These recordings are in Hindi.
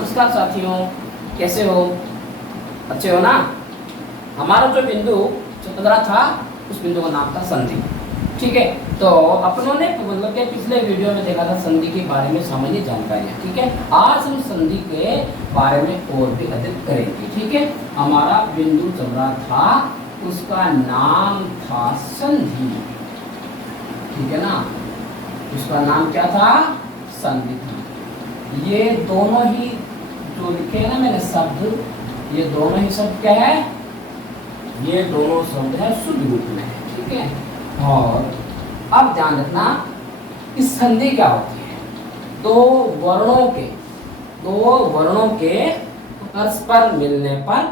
नमस्कार साथियों, कैसे हो? अच्छे हो ना? हमारा जो बिंदु चल रहा था उस बिंदु का नाम था संधि। ठीक है, तो अपनों ने मतलब के पिछले वीडियो में देखा था संधि के बारे में सामान्य जानकारियाँ। ठीक है, आज हम संधि के बारे में और भी अधिक करेंगे। ठीक है, हमारा बिंदु चल रहा था, उसका नाम था संधि। ठीक है ना, उसका नाम क्या था? संधि था। ये दोनों ही जो लिखे हैं ना मैंने शब्द, ये दोनों ही शब्द क्या है? ये दोनों शब्द है शुद्ध रूप में। ठीक है, और अब ध्यान रखना कि संधि क्या होती है। दो वर्णों के परस्पर मिलने पर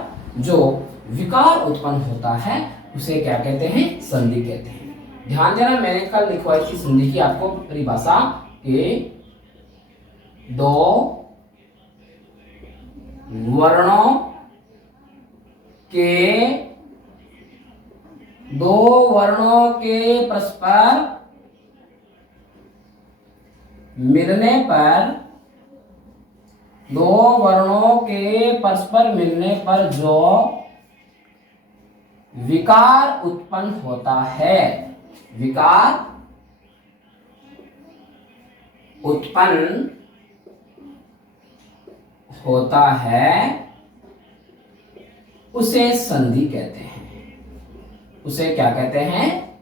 जो विकार उत्पन्न होता है उसे क्या कहते हैं? संधि कहते हैं। ध्यान देना, मैंने कल लिखवाई थी संधि की आपको परिभाषा के दो वर्णों के परस्पर मिलने पर जो विकार उत्पन्न होता है, विकार उत्पन्न होता है उसे संधि कहते हैं। उसे क्या कहते हैं?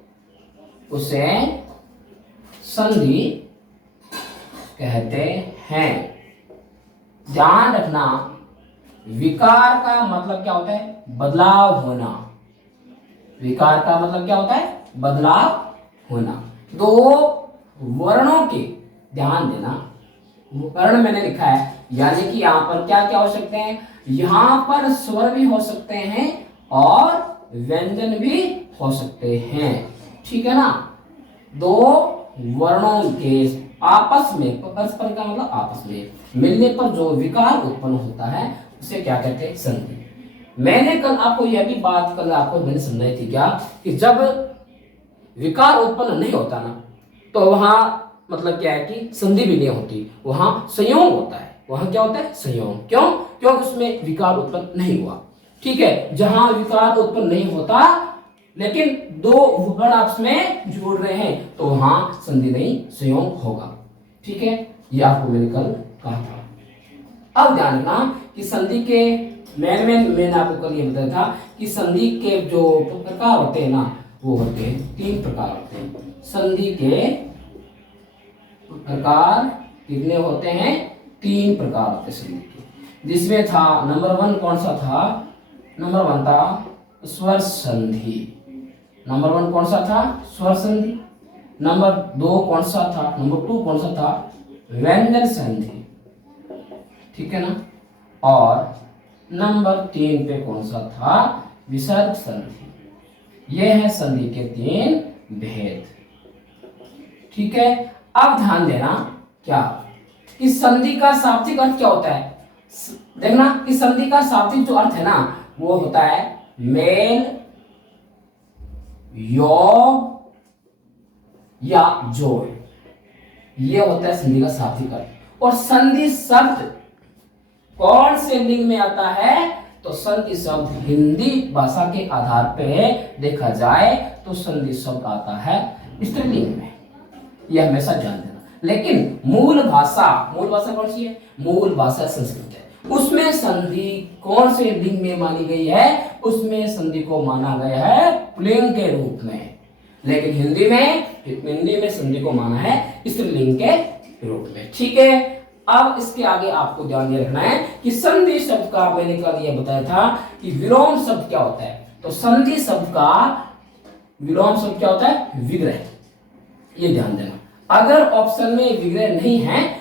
उसे संधि कहते हैं। ध्यान रखना, विकार का मतलब क्या होता है? बदलाव होना। विकार का मतलब क्या होता है? बदलाव होना। दो वर्णों के, ध्यान देना, वर्ण मैंने लिखा है, यानी कि यहाँ पर क्या क्या हो सकते हैं? यहाँ पर स्वर भी हो सकते हैं और व्यंजन भी हो सकते हैं। ठीक है ना? दो वर्णों के आपस में, परस्पर का मतलब आपस में मिलने पर जो विकार उत्पन्न होता है उसे क्या कहते हैं? संधि। मैंने कल आपको यह भी बात मैंने समझाई थी क्या, कि जब विकार उत्पन्न नहीं होता ना तो वहां मतलब क्या है कि संधि भी नहीं होती, वहां संयोग होता है। वहां क्या होता है? संयोग। क्यों? क्योंकि उसमें विकार उत्पन्न नहीं हुआ। ठीक है, जहां विकार उत्पन्न नहीं होता लेकिन दो वर्ण आपस में जुड़ रहे हैं तो वहां संधि नहीं, संयोग होगा। ठीक है, ये आपको मैंने कल कहा था। अब ध्यान रखना कि संधि के मैंने आपको कल ये बताया था कि संधि के जो प्रकार होते हैं ना, वो होते हैं 3 प्रकार होते हैं। संधि के प्रकार कितने होते हैं? 3 प्रकार होते हैं संधि के, जिसमें था नंबर 1 कौन सा था? नंबर 1 था स्वर संधि। नंबर 1 कौन सा था? स्वर संधि। नंबर 2 कौन सा था? नंबर 2 कौन सा था? व्यंजन संधि। ठीक है ना? और नंबर 3 पे कौन सा था? विसर्ग संधि। ये है संधि के 3 भेद। ठीक है, अब ध्यान देना क्या कि संधि का शाब्दिक अर्थ क्या होता है? देखना कि संधि का शाब्दिक जो अर्थ है ना वो होता है मेल, योग या जोड़। ये होता है संधि का शाब्दिक अर्थ। और संधि शब्द कौन से लिंग में आता है? तो संधि शब्द हिंदी भाषा के आधार पे देखा जाए तो संधि शब्द आता है स्त्रीलिंग में। यह हमेशा ध्यान देना। लेकिन मूल भाषा कौन सी है? मूल भाषा संस्कृत है। उसमें संधि कौन से लिंग में मानी गई है? उसमें संधि को माना गया है पुल्लिंग के रूप में। लेकिन हिंदी में संधि को माना है स्त्रीलिंग के रूप में। ठीक है, अब इसके आगे आपको ध्यान ये रखना है कि संधि शब्द का मैंने कल ये बताया था कि विलोम शब्द क्या होता है। तो संधि शब्द का विलोम शब्द क्या होता है? विग्रह। ये ध्यान देना, अगर ऑप्शन में विग्रह नहीं है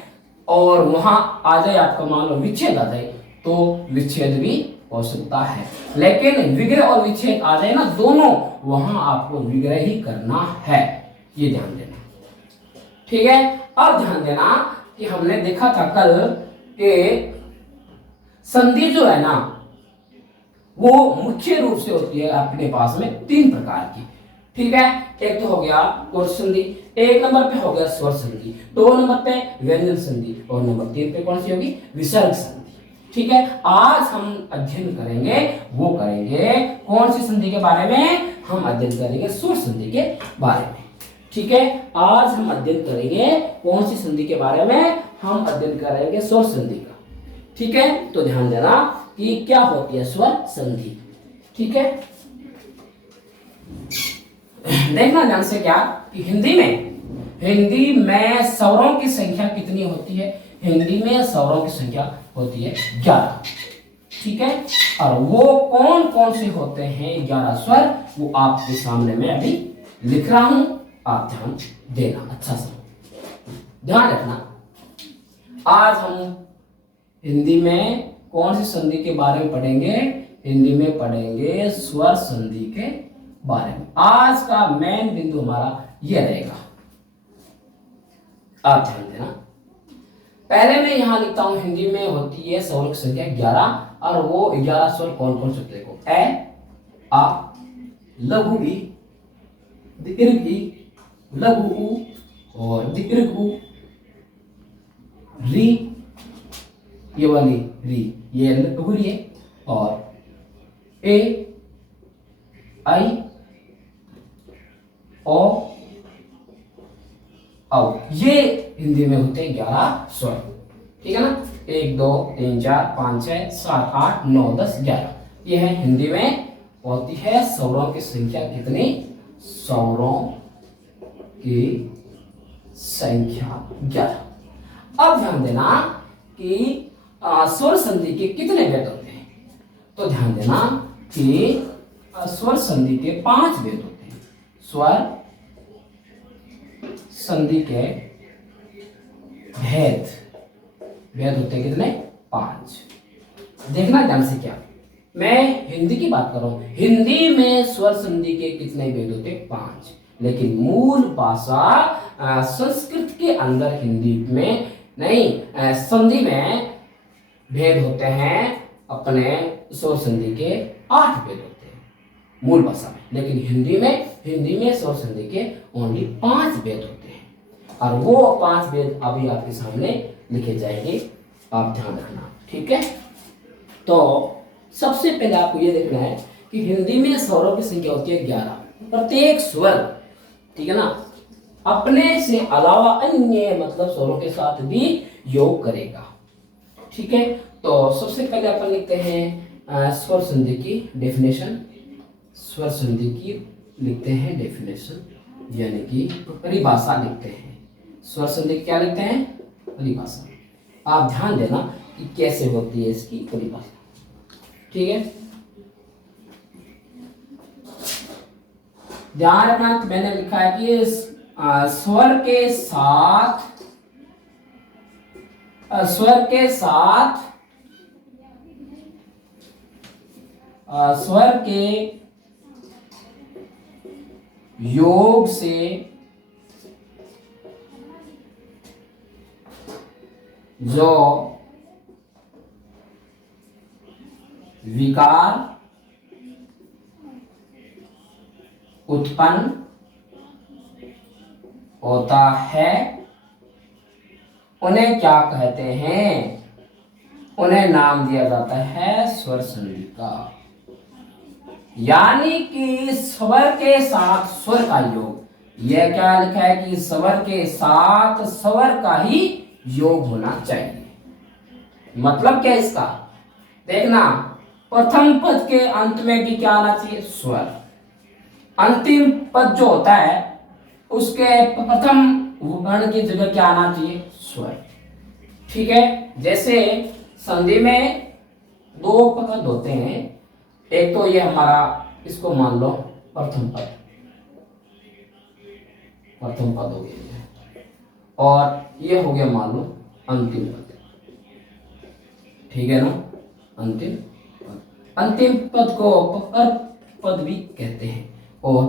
और वहां आ जाए आपका मान लो विच्छेद आ जाए तो विच्छेद भी हो सकता है। लेकिन विग्रह और विच्छेद आ जाए ना दोनों, वहां आपको विग्रह ही करना है। ये ध्यान देना। ठीक है, अब ध्यान देना कि हमने देखा था कल कि संधि जो है ना वो मुख्य रूप से होती है अपने पास में 3 प्रकार की। ठीक है, एक तो हो गया कोट संधि, एक नंबर पे हो गया स्वर संधि, 2 नंबर पे व्यंजन संधि और नंबर 3 पे कौन सी होगी? विसर्ग संधि। ठीक है, आज हम अध्ययन करेंगे, वो करेंगे कौन सी संधि के बारे में? हम अध्ययन करेंगे स्वर संधि के बारे में। ठीक है, आज हम अध्ययन करेंगे कौन सी संधि के बारे में? हम अध्ययन करेंगे स्वर संधि का। ठीक है, तो ध्यान देना कि क्या होती है स्वर संधि। ठीक है, देखना ध्यान से क्या कि हिंदी में स्वरों की संख्या कितनी होती है? हिंदी में स्वरों की संख्या होती है 11। ठीक है, और वो कौन कौन से होते हैं 11 स्वर, वो आपके सामने मैं अभी लिख रहा हूं, आप ध्यान देना, अच्छा से ध्यान रखना। आज हम हिंदी में कौन सी संधि के बारे में पढ़ेंगे? हिंदी में पढ़ेंगे स्वर संधि के बारे में। आज का मेन बिंदु हमारा यह रहेगा, आप ध्यान देना। पहले मैं यहां लिखता हूं, हिंदी में होती है स्वरों की संख्या 11, और वो 11 स्वर कौन कौन से होते हैं? देखो, ए, आ, लघु ई, दीर्घ ई, लघु उ और दीर्घ उ, री, ये वाली री, ये लघु री है, और ए, आई, ओ, औ, ये हिंदी में होते हैं 11 स्वर। ठीक है ना, 1 2 3 4 5 6 7 8 9 10 11, ये है हिंदी में होती है स्वरों की संख्या कितनी? स्वरों की संख्या 11। अब ध्यान देना कि स्वर संधि के कितने भेद होते हैं? तो ध्यान देना कि स्वर संधि के 5 भेद होते हैं। स्वर संधि के भेद होते हैं कितने? 5। देखना ध्यान से क्या, मैं हिंदी की बात कर रहा हूं। हिंदी में स्वर संधि के कितने भेद होते हैं? 5। लेकिन मूल भाषा संस्कृत के अंदर हिंदी में नहीं, संधि में भेद होते हैं अपने स्वर संधि के 8 भेद होते हैं मूल भाषा में। लेकिन हिंदी में स्वर संधि के ओनली 5 भेद होते हैं, और वो 5 भेद अभी आपके सामने लिखे जाएंगे, आप ध्यान रखना। ठीक है, तो सबसे पहले आपको ये देखना है कि हिंदी में स्वरों की संख्या होती है 11। प्रत्येक स्वर, ठीक है ना, अपने से अलावा अन्य मतलब स्वरों के साथ भी योग करेगा। ठीक है, तो सबसे पहले अपन लिखते हैं स्वर संधि की डेफिनेशन। स्वर संधि की लिखते हैं डेफिनेशन, यानी कि परिभाषा लिखते हैं। स्वर संधि क्या लिखते हैं? परिभाषा। आप ध्यान देना कि कैसे होती है इसकी परिभाषा। ठीक है, ध्यान रखना, मैंने लिखा है कि स्वर के योग से जो विकार उत्पन्न होता है उन्हें क्या कहते हैं? उन्हें नाम दिया जाता है स्वर संधि का। यानी कि स्वर के साथ स्वर का योग, यह क्या लिखा है कि स्वर के साथ स्वर का ही योग होना चाहिए। मतलब क्या इसका? देखना, प्रथम पद के अंत में भी क्या आना चाहिए? स्वर। अंतिम पद जो होता है उसके प्रथम वर्ण की जगह क्या आना चाहिए? स्वर। ठीक है, जैसे संधि में 2 पद होते हैं। एक तो ये हमारा, इसको मान लो प्रथम पद हो गया, और ये हो गया मान लो अंतिम पद। ठीक है ना, अंतिम पद को पद भी कहते हैं, और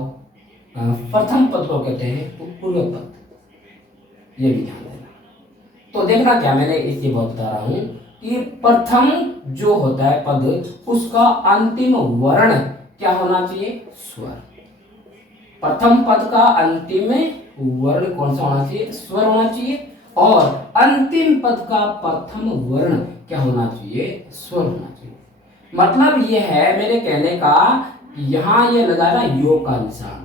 प्रथम पद को कहते हैं पूर्व पद। ये भी ध्यान देना। तो देखना क्या, मैंने इसलिए बहुत बता रहा हूं कि प्रथम जो होता है पद, उसका अंतिम वर्ण क्या होना चाहिए? स्वर। प्रथम पद का अंतिम वर्ण कौन सा होना चाहिए? स्वर होना चाहिए। और अंतिम पद का प्रथम वर्ण क्या होना चाहिए? स्वर होना चाहिए। मतलब ये है मेरे कहने का, यहाँ ये लगा ना योग का निशान,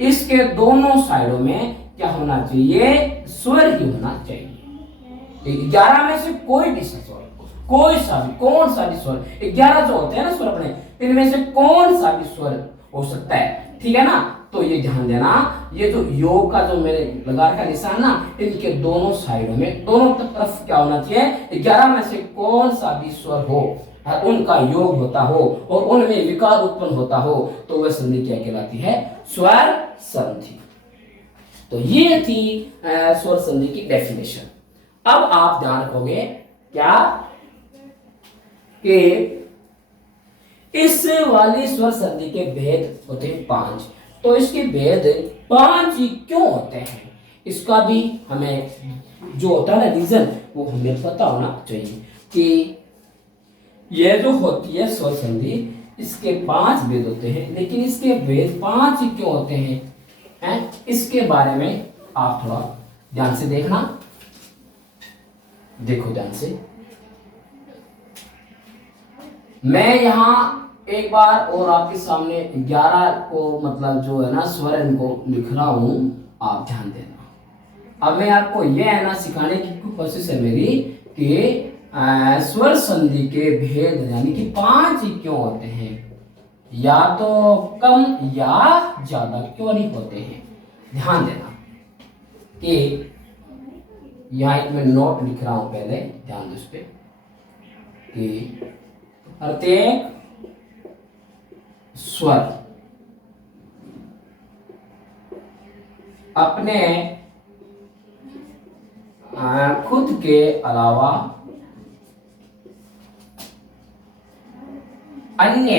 इसके दोनों साइडों में क्या होना चाहिए? स्वर ही होना चाहिए। 11 में से कोई भी स्वर, कोई सा भी, कौन सा भी स्वर, 11 जो होते हैं ना स्वर अपने, इनमें से कौन सा भी स्वर हो सकता है, ठीक है ना। तो ये ध्यान देना, ये जो योग का जो मैंने लगा रखा निशान ना, इनके दोनों साइडों में, दोनों तरफ क्या होना चाहिए? 11 में से कौन सा भी स्वर हो, उनका योग होता हो और उनमें विकार उत्पन्न होता हो, तो वह संधि क्या कहलाती है? स्वर संधि। तो ये थी स्वर संधि की डेफिनेशन। अब आप ध्यान रखोगे क्या कि इस वाली स्वर संधि के भेद होते हैं 5। तो इसके भेद 5 ही क्यों होते हैं, इसका भी हमें जो होता है ना रीजन, वो हमें पता होना चाहिए कि यह जो होती है स्वर संधि, इसके 5 भेद होते हैं, लेकिन इसके भेद 5 ही क्यों होते हैं, इसके बारे में आप थोड़ा ध्यान से देखना। देखो ध्यान से, मैं यहां एक बार और आपके सामने 11 को मतलब जो है ना स्वर इनको लिख रहा हूं, आप ध्यान देना। अब मैं आपको यह है ना सिखाने की कोशिश है मेरी कि स्वर संधि के भेद यानी कि 5 ही क्यों होते हैं, या तो कम या ज्यादा क्यों नहीं होते हैं। ध्यान देना कि यहां एक मैं नोट लिख रहा हूं, पहले ध्यान दो इस पे कि प्रत्येक स्वर अपने खुद के अलावा अन्य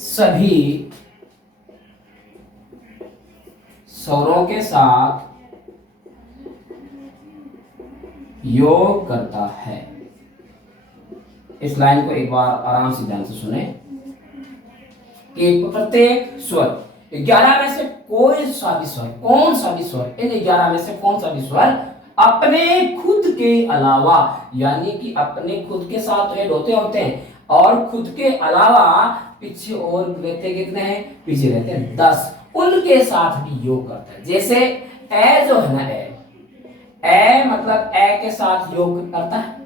सभी स्वरों के साथ योग करता है। इस लाइन को एक बार आराम से ध्यान से सुने कि प्रत्येक स्वर 11 में से कोई सा भी स्वर, कौन सा भी स्वर, इन 11 में से कौन सा भी स्वर अपने खुद के अलावा, यानी कि अपने खुद के साथ ऐड होते हैं और खुद के अलावा पीछे और रहते कितने हैं? पीछे रहते हैं 10, उनके साथ भी योग करता है। जैसे ए जो है ना, ए मतलब ए के साथ योग करता है,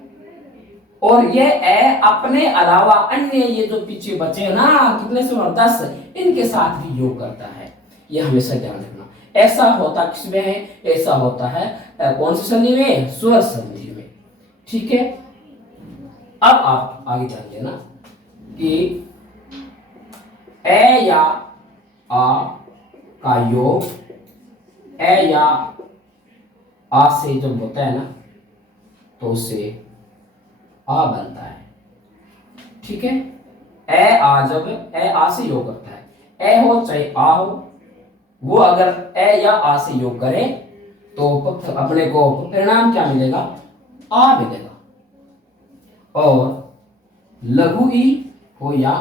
और ये ए अपने अलावा अन्य ये जो पीछे बचे ना कितने से 10, इनके साथ भी योग करता है। ये हमेशा ध्यान रखना। ऐसा होता किसमें है? ऐसा होता है कौन सी संधि में? स्वर संधि में। ठीक है, अब आप आगे ध्यान देना कि ए या आ का योग, ए या आ से जब होता है ना, तो उससे आ बनता है। ठीक है, ए आ जब ए आ से योग करता है, ए हो चाहे आ हो, वो अगर ए या आ से योग करे तो अपने को परिणाम क्या मिलेगा? आ मिलेगा। और लघु ई हो या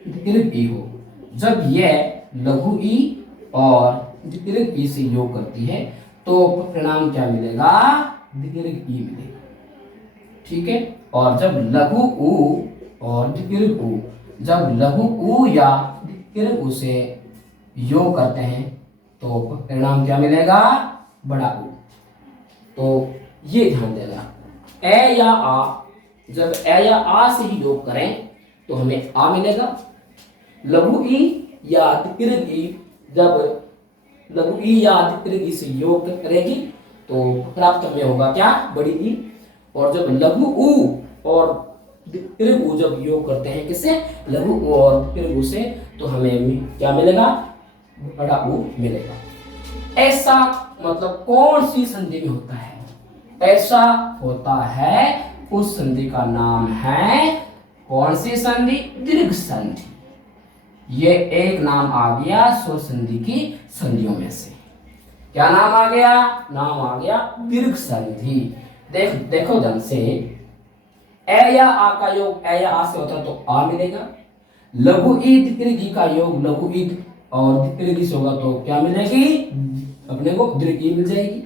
दीर्घ ई हो, जब यह लघु ई और दीर्घ ई से योग करती है तो परिणाम क्या मिलेगा? दीर्घ ई मिलेगा। ठीक है, और जब लघु ऊ और दीर्घ ऊ, जब लघु ऊ या दीर्घ ऊ से योग करते हैं तो परिणाम क्या मिलेगा? बड़ा ऊ। तो ये ध्यान देना, ए या आ, जब ए या आ से ही योग करें तो हमें आ मिलेगा। लघु ई या दीर्घ ई, जब लघु ई या दीर्घ ई से योग करेगी तो प्राप्त हमें होगा क्या? बड़ी ई। और जब लघु ऊ और दीर्घ ऊ जब योग करते हैं किससे? लघु ऊ और दीर्घ ऊ से, तो हमें क्या मिलेगा? बड़ा ऊ मिलेगा। ऐसा मतलब कौन सी संधि में होता है? ऐसा होता है, उस संधि का नाम है कौन सी संधि? दीर्घ संधि। ये एक नाम आ गया स्वर संधि की संधियों में से। क्या नाम आ गया? नाम आ गया दीर्घ संधि। देखो ध्यान से, ए या आ का योग ए या आ से होता है तो आ मिलेगा। लघु ई दीर्घ ई का योग लघु ई और दीर्घ ई से होगा तो क्या मिलेगी? अपने को दीर्घ ई मिल जाएगी।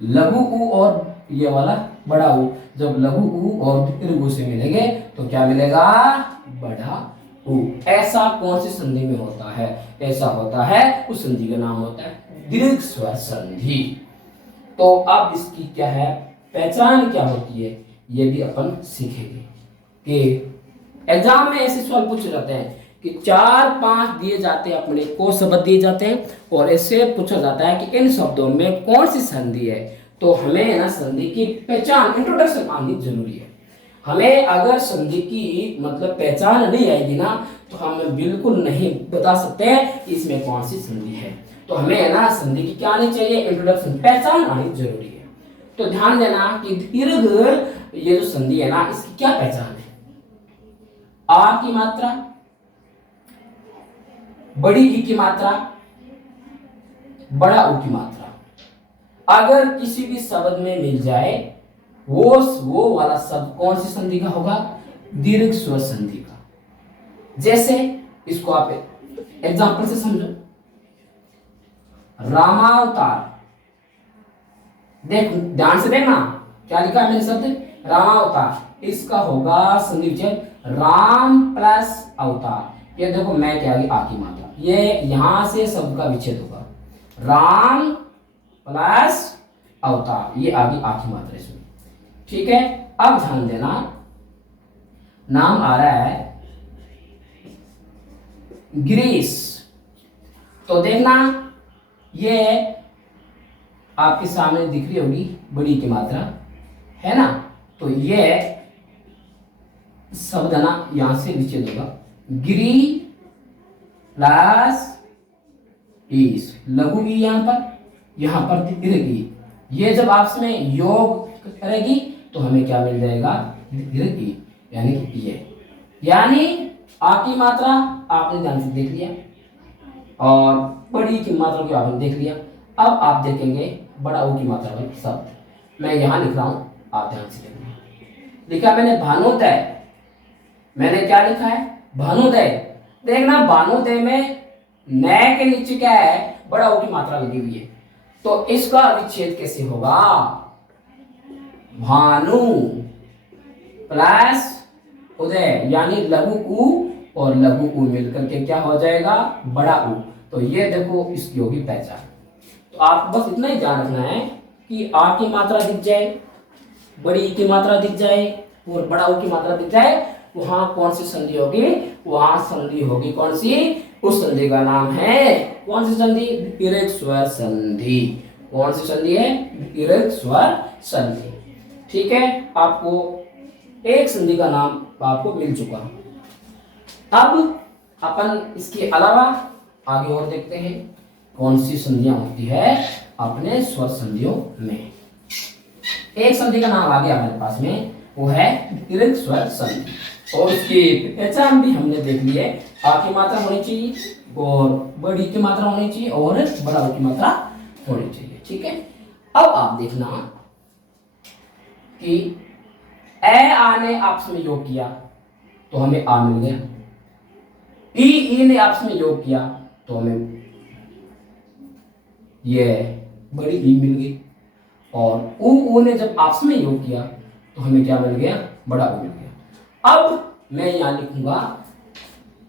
लघु ऊ और ये वाला बड़ा ऊ, जब लघु ऊ और दीर्घ ऊ से मिलेंगे तो क्या मिलेगा? बड़ा ऊ। ऐसा कौन सी संधि में होता है? ऐसा होता है, उस संधि का नाम होता है दीर्घ स्वर संधि। तो अब इसकी क्या है पहचान, क्या होती है, ये भी अपन सीखेंगे। कि एग्जाम में ऐसे सवाल पूछे जाते हैं कि 4-5 दिए जाते हैं, अपने को शब्द दिए जाते हैं और ऐसे पूछा जाता है कि इन शब्दों में कौन सी संधि है। तो हमें ना संधि की पहचान, इंट्रोडक्शन आनी जरूरी है। हमें अगर संधि की मतलब पहचान नहीं आएगी ना तो हम बिल्कुल नहीं बता सकते कि इसमें कौन सी संधि है। तो हमें ना संधि की क्या आनी चाहिए? इंट्रोडक्शन, पहचान आनी जरूरी है। तो ध्यान देना कि दीर्घ ये जो संधि है ना, इसकी क्या पहचान है? आ की मात्रा, बड़ी ई की मात्रा, बड़ा ऊ की मात्रा अगर किसी भी शब्द में मिल जाए वो वाला शब्द कौन सी संधि का होगा? दीर्घ स्वर संधि का। जैसे इसको आप एग्जांपल से समझो। रामावतार, देख ध्यान से देखना क्या लिखा है मैंने शब्द रामावतार। इसका होगा संधि विच्छेद राम प्लस अवतार। ये देखो मैं क्या आ की मात्रा, ये यहां से शब्द का विच्छेद होगा राम प्लस अवतार, ये आगे आ की मात्रा इसमें। ठीक है, अब ध्यान देना नाम आ रहा है गिरीश। तो देखना ये आपके सामने दिख रही होगी बड़ी की मात्रा है ना। तो ये शब्द ना यहां से विच्छेद होगा गिरी प्लस ईस, लघु ई यहां पर दीर्घ ई। ये जब आपस में योग करेगी तो हमें क्या मिल जाएगा? दीर्घ ई, यानी कि ये, यानी आ की मात्रा आपने ध्यान से देख लिया और बड़ी की मात्रा को आपने देख लिया। अब आप देखेंगे बड़ा ऊ की मात्रा वाले शब्द। मैं यहां लिख रहा हूं, आप ध्यान से देखना। लिखा मैंने भानुदय, मैंने क्या लिखा है? भानुदय। देखना भानुदय में नए के नीचे क्या है? बड़ा ऊ की मात्रा लगी हुई है। तो इसका विच्छेद कैसे होगा? भानु प्लस उदय, यानी लघु ऊ और लघु ऊ मिलकर के क्या हो जाएगा? बड़ा ऊ। तो ये देखो इसकी होगी पहचान। तो आपको बस इतना ही ध्यान रखना है कि आ की मात्रा दिख जाए, बड़ी ई की मात्रा दिख जाए और बड़ा ऊ की मात्रा दिख जाए, वहां कौन सी संधि होगी? वहां संधि होगी कौन सी? उस संधि का नाम है कौन सी संधि? दीर्घ स्वर संधि। कौन सी संधि है? दीर्घ स्वर संधि। ठीक है, आपको एक संधि का नाम आपको मिल चुका। अब अपन इसके अलावा आगे और देखते हैं कौन सी संधियां होती है अपने स्वर संधियों में। एक संधि का नाम आ गया हमारे पास में, वो है दीर्घ स्वर संधि और उसकी पहचान भी हमने देख ली है। आ की मात्रा होनी चाहिए और बड़ी की मात्रा होनी चाहिए और बड़ा की मात्रा होनी चाहिए। ठीक है, अब आप देखना कि ए आ ने आपस में योग किया तो हमें आ मिल गया, ई ने आपस में योग किया तो हमें ये बड़ी ई मिल गई और ऊ ने जब आपस में योग किया तो हमें क्या मिल गया? बड़ा ऊ मिल गया। अब मैं यहां लिखूंगा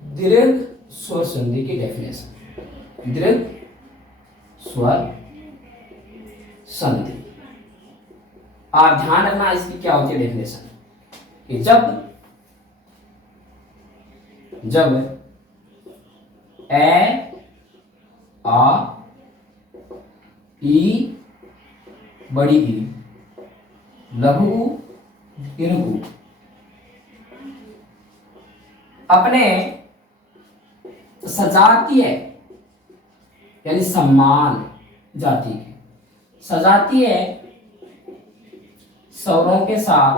दीर्घ स्वर संधि की डेफिनेशन। दीर्घ स्वर संधि, आप ध्यान रखना इसकी क्या होती है डेफिनेशन कि जब ए आ ई बड़ी ई लघु दीर्घ ऊ अपने सजातीय यानी सम्मान जाति के सजातीय स्वरों के साथ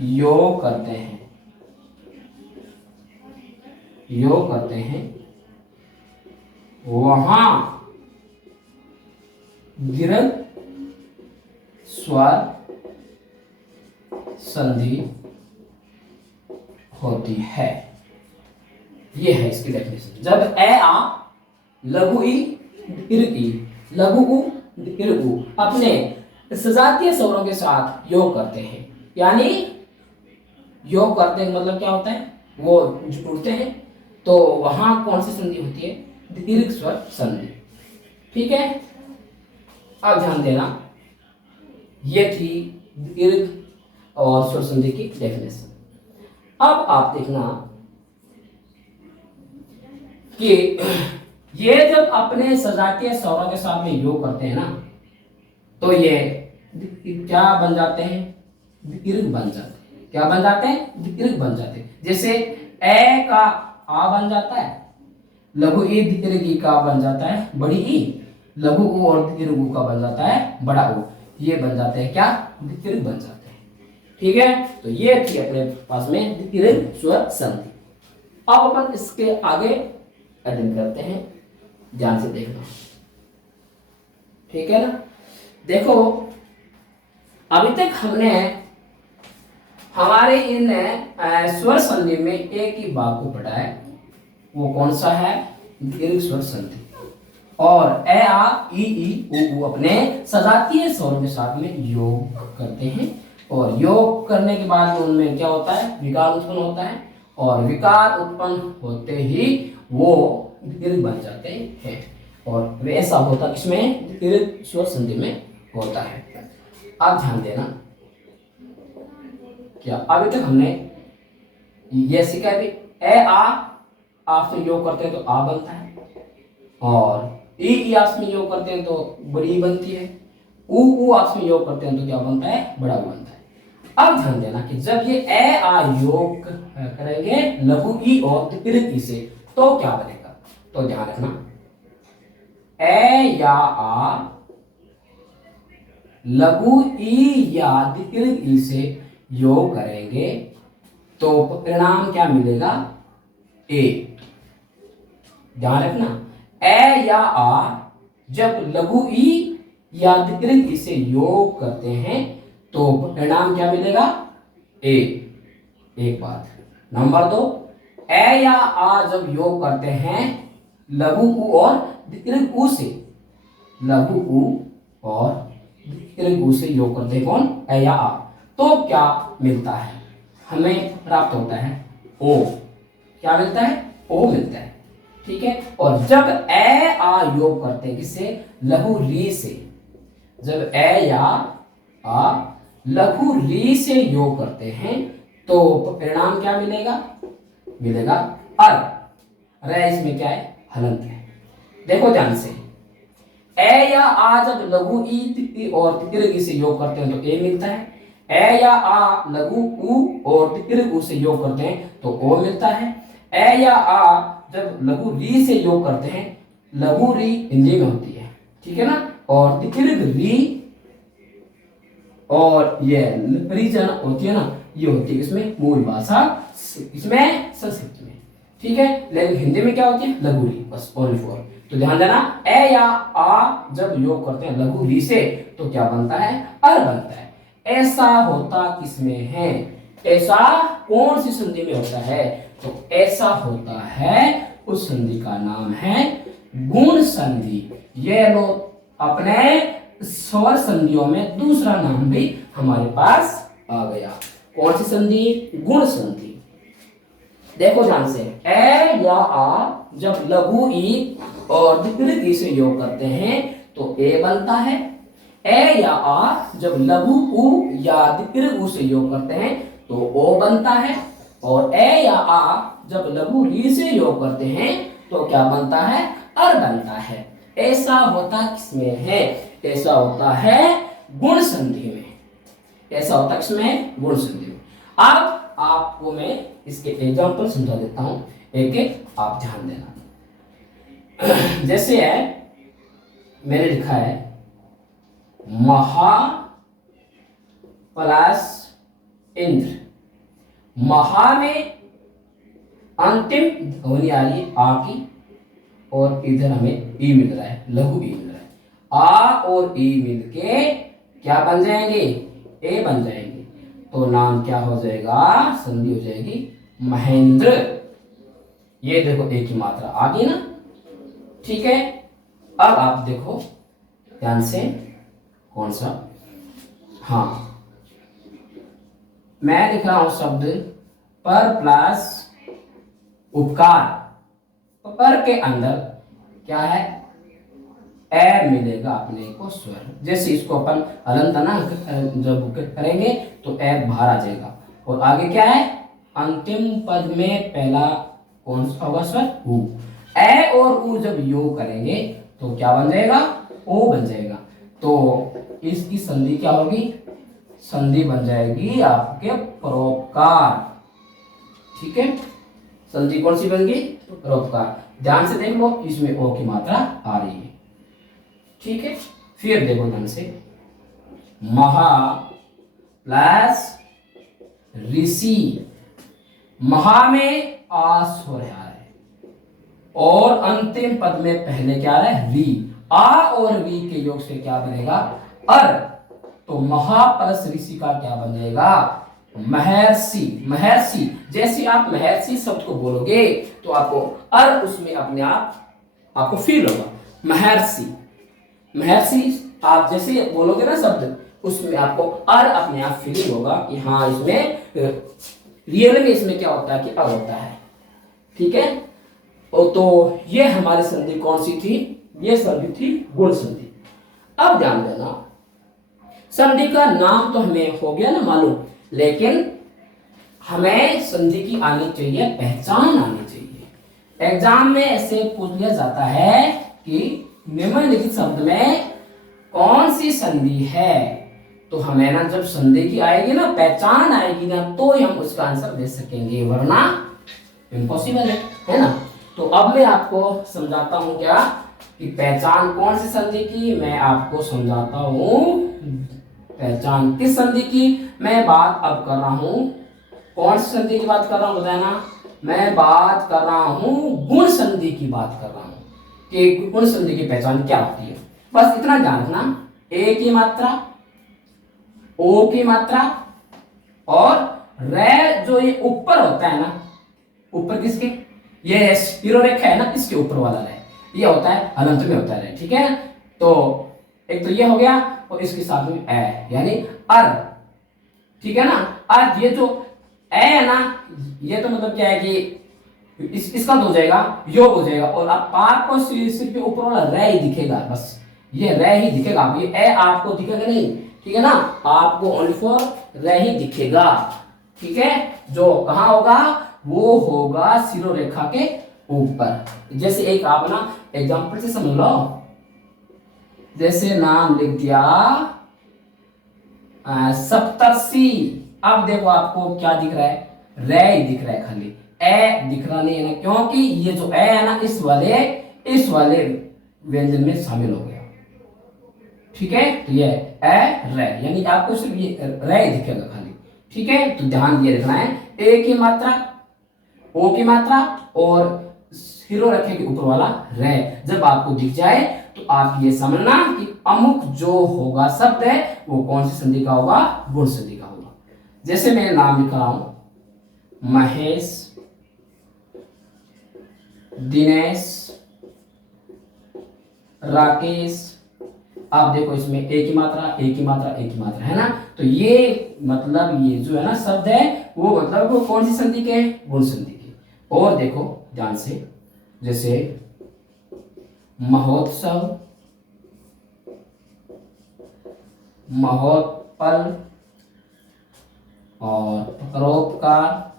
योग करते हैं, वहां दीर्घ स्वर संधि होती है। ये है इसकी डेफिनेशन। जब ए आ लघु ई दीर्घ ई लघु उ दीर्घ उ अपने सजातीय स्वरों के साथ योग करते हैं, यानी योग करते हैं मतलब क्या होता है, वो जुड़ते हैं, तो वहां कौन सी संधि होती है, दीर्घ स्वर संधि। ठीक है, अब ध्यान देना, ये थी दीर्घ और स्वर संधि की डेफिनेशन। अब आप देखना कि ये जब अपने सजातीय स्वरों के साथ में योग करते हैं ना, तो ये क्या बन जाते हैं, दीर्घ बन जाते हैं। क्या बन जाते हैं, दीर्घ बन जाते हैं। जैसे ए का आ बन जाता है, लघु ई दीर्घ ई का बन जाता है बड़ी ई, लघु उ और दीर्घ उ का बन जाता है बड़ा उ। ये बन जाते हैं क्या, दीर्घ बन जाते हैं। ठीक है, तो ये थी अपने पास में दीर्घ स्वर संधि। अब अपन इसके आगे अध्ययन करते हैं, ध्यान से देखना। ठीक है ना, देखो अभी तक हमने हमारे इन स्वर संधि में एक ही भाग को पढ़ा है, वो कौन सा है, दीर्घ स्वर संधि। और ए आ ई उ अपने सजातीय स्वरों के साथ में योग करते हैं, और योग करने के बाद उनमें क्या होता है, विकार उत्पन्न होता है, और विकार उत्पन्न होते ही वो दीर्घ बन जाते हैं, और वैसा होता किसमें, दीर्घ स्वर संधि में होता है। अब ध्यान देना, क्या अभी तक हमने ये सीखा कि ए आ आपस में योग करते हैं तो आ बनता है, और ई आपस में योग करते हैं तो बड़ी बनती है, उ आपस में योग करते हैं तो क्या बनता है, बड़ा बनता है। अब ध्यान देना कि जब ये ए आ योग करेंगे लघु ई और दीर्घ ई से, तो क्या बनेगा, तो ध्यान रखना, ए या आ लघु ई या दीर्घ ई से योग करेंगे तो परिणाम क्या मिलेगा, ए। ध्यान रखना, ए या आ जब लघु ई या दीर्घ ई से योग करते हैं तो परिणाम क्या मिलेगा, ए। एक बात। नंबर 2, ए या आ जब योग करते हैं लघु उ और दीर्घ उ से, लघु उ और दीर्घ उ से योग करते हैं कौन, ए या आ, तो क्या मिलता है, हमें प्राप्त होता है ओ। क्या मिलता है, ओ मिलता है। ठीक है, और जब ए आ योग करते हैं किससे, लघु री से, जब ए या आ लघु री से योग करते हैं तो परिणाम क्या मिलेगा, मिलेगा अर। अरे इसमें क्या है, हलंत है। देखो ध्यान से, ए या आ जब लघु ई और दीर्घ ई से योग करते हैं तो ए मिलता है, ए या आ लघु उ और दीर्घ उ से योग करते हैं तो ओ मिलता है, ए या आ जब लघु री से योग करते हैं, लघु री हिंदी में होती है, ठीक है ना, और दीर्घ री और ये रीजन होती है ना, ये होती है इसमें मूल भाषा, इसमें संस्कृत में। ठीक है, लेकिन हिंदी में क्या होती है, लघु री, बस ओनली फॉर। तो ध्यान देना, ए या आ जब योग करते हैं लघु री से तो क्या बनता है, अर बनता है। ऐसा होता किसमें है, ऐसा कौन सी संधि में होता है, तो ऐसा होता है उस संधि का नाम है गुण संधि। ये लो अपने स्वर संधियों में दूसरा नाम भी हमारे पास आ गया। कौन सी संधि, गुण संधि। देखो ध्यान से, ए या आ जब लघु ई और दीर्घ ई से योग करते हैं तो ए बनता है, ए या आ जब लघु उ या दीर्घ उ से योग करते हैं तो ओ बनता है, और ए या आ जब लघु री से योग करते हैं तो क्या बनता है, अर बनता है। ऐसा होता किसमें है, ऐसा होता है गुण संधि में। ऐसा होता है किसमें, गुण संधि में। अब आपको मैं इसके एग्जांपल समझा देता हूं, एक एक आप ध्यान देना। जैसे है, मैंने लिखा है महा प्लस इंद्र। महा में अंतिम ध्वनि आ रही है आ की, और इधर हमें ई मिल रहा है, लघु ई मिल रहा है। आ और ई मिलके क्या बन जाएंगे, ए बन जाएंगे, तो नाम क्या हो जाएगा, संधि हो जाएगी महेंद्र। ये देखो एक ही मात्रा आ गई ना, ठीक है। अब आप देखो ध्यान से, कौन सा, हाँ, मैं लिख रहा हूं शब्द पर प्लस उपकार। पर के अंदर क्या है, ए मिलेगा अपने को स्वर। जैसे इसको अपन हलन तनांक जब करेंगे तो ए बाहर आ जाएगा, और आगे क्या है, अंतिम पद में पहला कौन सा होगा स्वर, उ। ए और उ जब योग करेंगे तो क्या बन जाएगा, ओ बन जाएगा। तो इसकी संधि क्या होगी, संधि बन जाएगी आपके परोपकार, ठीक है। संधि कौन सी बन गई, परोपकार। ध्यान से देख लो, इसमें ओ की मात्रा आ रही है, ठीक है। फिर देखो ध्यान से, महा प्लस ऋषि। महा में आस हो रहा है, और अंतिम पद में पहले क्या आ रहा है, री। आ और री के योग से क्या बनेगा, अर। तो महा प्लस ऋषि का क्या बन जाएगा, महर्षि। महर्षि, जैसे आप महर्षि शब्द को बोलोगे तो आपको अर उसमें अपने आप आपको फील होगा, महर्षि। महर्षि आप जैसे बोलोगे ना शब्द, उसमें आपको अर अपने आप फीलिंग होगा कि हाँ इसमें रियल में इसमें क्या होता है कि अर होता है, ठीक है। और तो ये हमारी संधि कौन सी थी, ये संधि थी गुण संधि। अब ध्यान देना, संधि का नाम तो हमें हो गया ना मालूम, लेकिन हमें संधि की आनी चाहिए, पहचान आनी चाहिए। एग्जाम में ऐसे पूछ लिया जाता है कि निम्नलिखित शब्द में कौन सी संधि है, तो हमें ना जब संधि की आएगी ना, पहचान आएगी ना, तो ही हम उसका आंसर दे सकेंगे, वरना इम्पॉसिबल है ना। तो अब मैं आपको समझाता हूं क्या कि पहचान कौन सी संधि की, मैं आपको समझाता हूं पहचान किस संधि की। मैं बात अब कर रहा हूं, कौन सी संधि की बात कर रहा हूं बताना, मैं बात कर रहा हूं गुण संधि की बात कर रहा हूं कि गुण संधि की पहचान क्या होती है। बस इतना ध्यान रखना, ए की मात्रा, ओ की मात्रा, और रे जो ये ऊपर होता है ना, ऊपर किसके, ये हीरो रेखा है ना, इसके ऊपर वाला रे, ये होता है अनंत में होता है, ठीक है। तो एक तो ये हो गया, और इसके साथ में ए यानी अर, ठीक है ना। अर, ये जो ए है ना, ये तो मतलब क्या है कि इसका तो हो जाएगा, योग हो जाएगा, और आप आपको सिर्फ ऊपर वाला रे ही दिखेगा, बस ये रे ही दिखेगा, ये ए आपको दिखेगा नहीं, ठीक है ना। आपको ओनली फॉर रे ही दिखेगा, ठीक है। जो कहां होगा, वो होगा सिरो रेखा के ऊपर। जैसे एक आप ना एग्जांपल से समझ लो, जैसे नाम लिख दिया सप्तर्षि। अब देखो आपको क्या दिख रहा है, रे ही दिख रहा है, खाली ए दिख रहा नहीं है ना, क्योंकि ये जो ए है ना, इस वाले व्यंजन में शामिल हो गया, ठीक है। तो ये ए रे, यानी आपको सिर्फ ये रे ही दिखेगा खाली, ठीक है। तो ध्यान ये रखना है, ए की मात्रा, ओ की मात्रा, और हीरो रखे के ऊपर वाला रे जब आपको दिख जाए तो आप ये समझना कि अमुक जो होगा शब्द है वो कौन सी संधि का होगा, गुण संधि का होगा। जैसे मैं नाम लिख रहा हूं महेश, दिनेश, राकेश। आप देखो इसमें एक ही मात्रा, एक ही मात्रा, एक ही मात्रा है ना, तो ये मतलब ये जो है ना शब्द है वो मतलब वो कौन सी संधि के, गुण संधि के। और देखो ध्यान से, जैसे महोत्सव, महोत्पल, और परोपकार,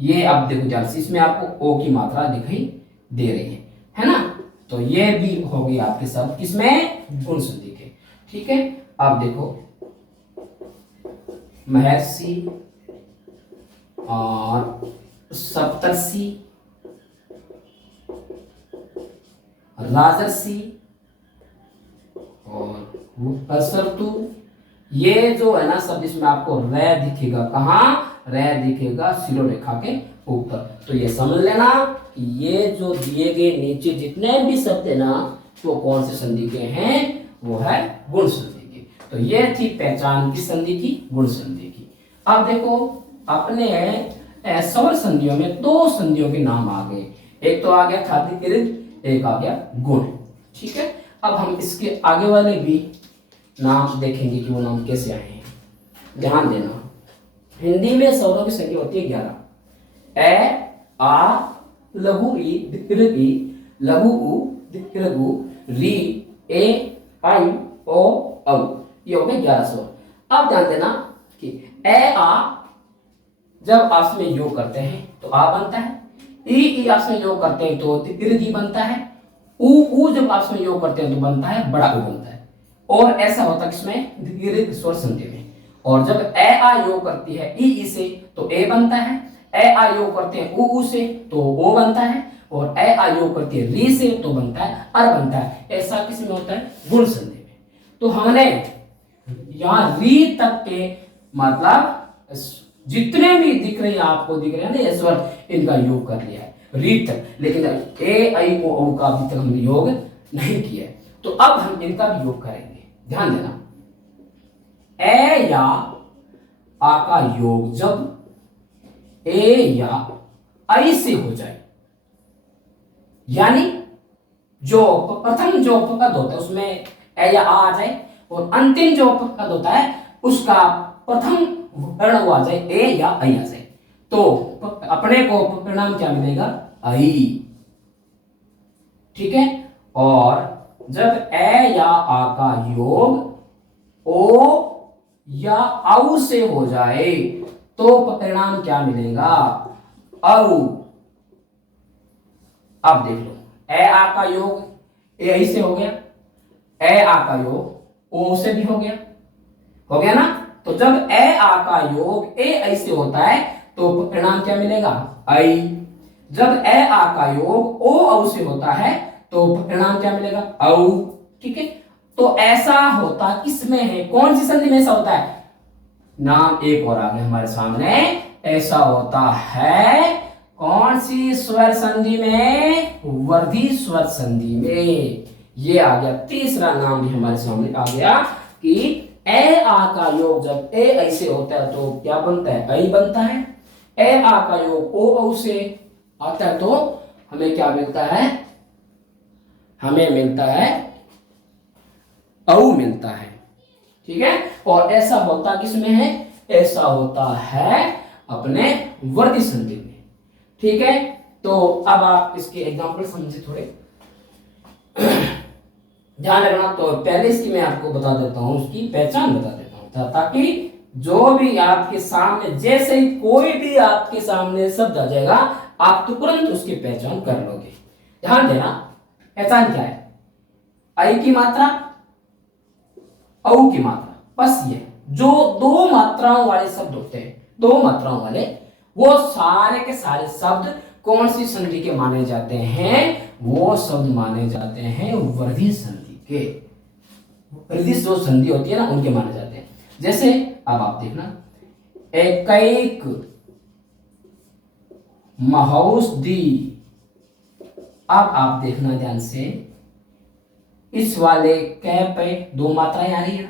ये आप देखो ध्यान से, इसमें आपको ओ की मात्रा दिखाई दे रही है ना। तो ये भी होगी आपके शब्द किसमें, गुण संधि के, ठीक है। आप देखो महर्षि और सप्तर्षि, राजर्षि और असरतु, ये जो है ना सब इसमें आपको रे दिखेगा, कहां, रे दिखेगा सिरो रेखा के ऊपर। तो ये समझ लेना कि ये जो दिए गए नीचे जितने भी शब्द है ना, वो कौन से संधि के हैं, वो है गुण संधि के। तो ये थी पहचान किस संधि की, गुण संधि की। अब देखो अपने स्वर संधियों में दो संधियों के नाम आ गए। एक तो आ गया खाद्य इर्द, एक आ गया गुण। ठीक है, अब हम इसके आगे वाले भी नाम देखेंगे कि वो नाम कैसे आए हैं। ध्यान देना, हिंदी में स्वरों की संख्या होती है 11। ए, आ, लघु ई, दीर्घ ई, लघु उ, दीर्घ उ, री, ए, आई, ओ, औ। ये हो गए 11 स्वर। अब ध्यान देना कि ए, आ जब आपस में योग करते हैं तो आ बनता है। ई आपस में योग करते हैं तो दीर्घ ई बनता है। उ जब आपस में योग करते हैं तो बनता है बड़ा उ बनता है। और ऐसा होता है किसमें, दीर्घ स्वर संधि में। और जब ए आ योग करती है ई से तो ए बनता है। ए आ योग करते हैं उ से तो ओ बनता है। और ए आ योग करती है री से तो बनता है अर बनता है। ऐसा किस में होता है, गुण संधि में। तो हमने यहाँ री तक के मतलब जितने भी दिख रहे हैं आपको दिख रहे हैं ना ये स्वर, इनका योग कर लिया है री तक। लेकिन ए आई ओ औ का अभी तक हमने योग नहीं किया है। तो अब हम इनका भी योग करेंगे। ध्यान देना, ए या आ का योग जब ए या आई से हो जाए, यानी जो प्रथम जो पद होता है उसमें ए या आ जाए और अंतिम जो पद होता है उसका प्रथम वर्ण आ जाए ए या आई आ जाए, तो अपने को परिणाम क्या मिलेगा, आई। ठीक है, और जब ए या आ का योग ओ या औ से हो जाए तो परिणाम क्या मिलेगा, औ। अब देख लो, ए आ का योग ए आई से हो गया, ए आ का योग ओ से भी हो गया ना। तो जब ए आ का योग ए आई से होता है तो परिणाम क्या मिलेगा, आई। जब ए आ का योग ओ औ से होता है तो परिणाम क्या मिलेगा, औ। ठीक है, तो ऐसा होता किसमें है, कौन सी संधि में ऐसा होता है, नाम एक और आ गया हमारे सामने। ऐसा होता है कौन सी स्वर संधि में, वर्धी स्वर संधि में। ये आ गया तीसरा नाम भी हमारे सामने आ गया कि ए आ का योग जब ए आई से होता है तो क्या बनता है, आई बनता है। ए आ का योग ओ औ से आता है तो हमें क्या मिलता है, हमें मिलता है औ मिलता है। ठीक है, और ऐसा होता किसमें है, ऐसा होता है अपने वर्धी संधि में। ठीक है, तो अब आप इसके एग्जांपल समझे थोड़े, ध्यान रखना। तो पहले इसकी मैं आपको बता देता हूं, उसकी पहचान बता देता हूं, ताकि जो भी आपके सामने, जैसे ही कोई भी आपके सामने शब्द आ जाएगा आप तुरंत उसकी पहचान कर लोगे। ध्यान देना, पहचान क्या है, आई की मात्रा, औ की मात्रा, बस ये जो दो मात्राओं वाले शब्द होते हैं, दो मात्राओं वाले, वो सारे के सारे शब्द कौन सी संधि के माने जाते हैं, वो शब्द माने जाते हैं वर्धी संधि के। वर्धी जो संधि होती है ना उनके माने जाते हैं। जैसे अब आप देखना, एकैक, महौषधि। अब आप देखना ध्यान से, इस वाले कै पे दो मात्राएं आ रही है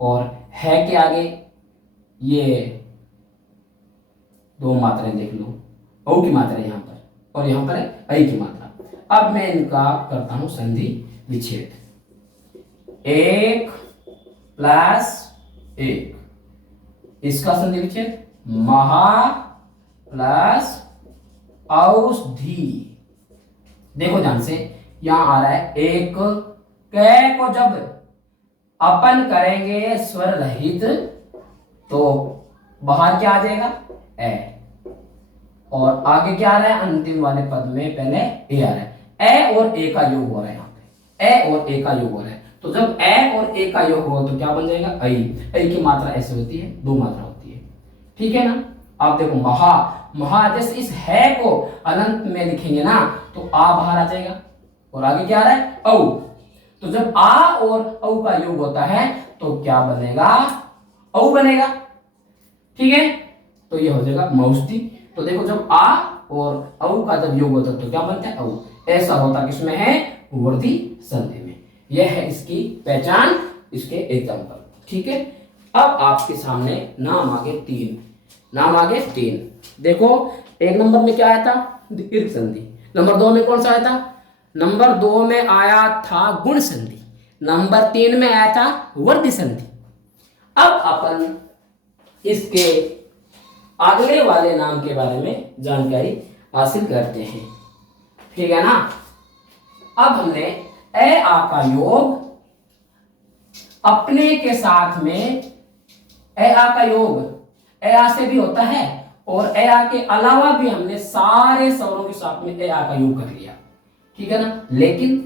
और है के आगे ये दो मात्राएं देख लो, औ की मात्रा यहां पर और यहां पर है ऐ की मात्रा। अब मैं इनका करता हूं संधि विच्छेद, एक प्लस एक, इसका संधि विच्छेद महा प्लस औषधि। देखो ध्यान से, यहां आ रहा है एक, कै को जब अपन करेंगे स्वर रहित तो बाहर क्या आ जाएगा, ए। और आगे क्या आ रहा है, अंतिम वाले पद में पहले ए आ रहा है, ए और ए का योग हो रहा है यहाँ पे, ए और ए का योग हो रहा है। तो जब ए और ए का योग होगा तो क्या बन जाएगा, ऐ। ऐ की मात्रा ऐसे होती है, दो मात्रा होती है। ठीक है ना। आप देखो महा, महा जैसे इस है को अनंत में लिखेंगे ना तो आ बाहर आ जाएगा और आगे क्या आ रहा है, औ। तो जब आ और औ का योग होता है तो क्या बनेगा, औ बनेगा। ठीक है, तो ये हो जाएगा मौषधि। तो देखो जब आ और औ का जब योग होता है तो क्या बनता है, औ। ऐसा होता किसमें है, वर्धी संधि में। यह है इसकी पहचान, इसके एग्जाम्पल। ठीक है, अब आपके सामने नाम आ गए तीन। नाम आ गए 3। देखो एक नंबर में क्या आया था, दीर्घ संधि। नंबर 2 में कौन सा आया था, नंबर 2 में आया था गुण संधि। नंबर 3 में आया था वर्ध संधि। अब अपन इसके अगले वाले नाम के बारे में जानकारी हासिल करते हैं, ठीक है ना। अब हमने ए आ का योग अपने के साथ में, ए आ का योग ए आ से भी होता है और ए आ के अलावा भी हमने सारे स्वरों के साथ में ए आ का योग कर लिया, ठीक है ना। लेकिन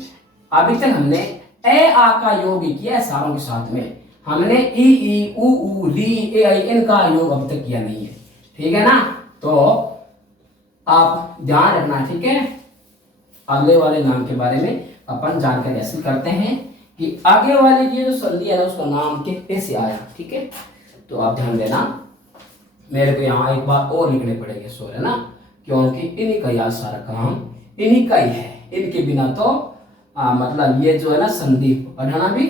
अभी तक हमने ए आ का योग ही किया है सारों के साथ में, हमने ई उ ली ए आई इनका योग अब तक किया नहीं है, ठीक है ना। तो आप ध्यान रखना, ठीक है। अगले वाले नाम के बारे में अपन जानकारी हासिल करते हैं कि आगे वाले की जो संधि है ना उसका नाम कैसे आया, ठीक है। तो आप ध्यान देना, मेरे को यहाँ एक बार और लिखने पड़ेंगे सो है ना, क्योंकि इन्हीं का याद सारा काम इन्हीं का ही है। इनके बिना तो मतलब ये जो है ना संधि पढ़ना भी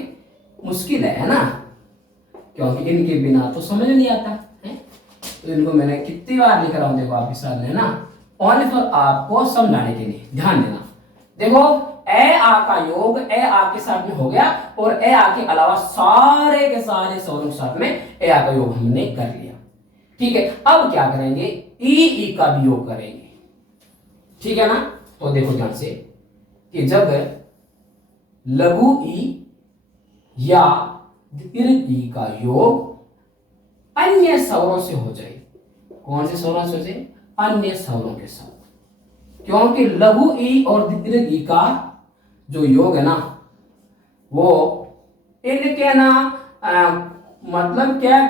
मुश्किल है ना, क्योंकि इनके बिना तो समझ नहीं आता है। तो इनको मैंने कितनी बार लिख रहा हूँ, देखो आप हिसाब लेना, ओनली फॉर आपको समझाने के लिए। ध्यान देना, देखो ए आ का योग ए आ के साथ में हो गया और ए आ के अलावा सारे के सारे स्वरों के साथ में ए आ का योग हमने कर लिया, ठीक है। अब क्या करेंगे, ई का भी योग करेंगे, ठीक है ना। तो देखो ध्यान से कि जब लघु ई या दीर्घ ई का योग अन्य स्वरों से हो जाए, कौन से स्वरों से हो जाए, अन्य स्वरों के साथ, क्योंकि लघु ई और दीर्घ ई का जो योग है ना वो इनके ना मतलब क्या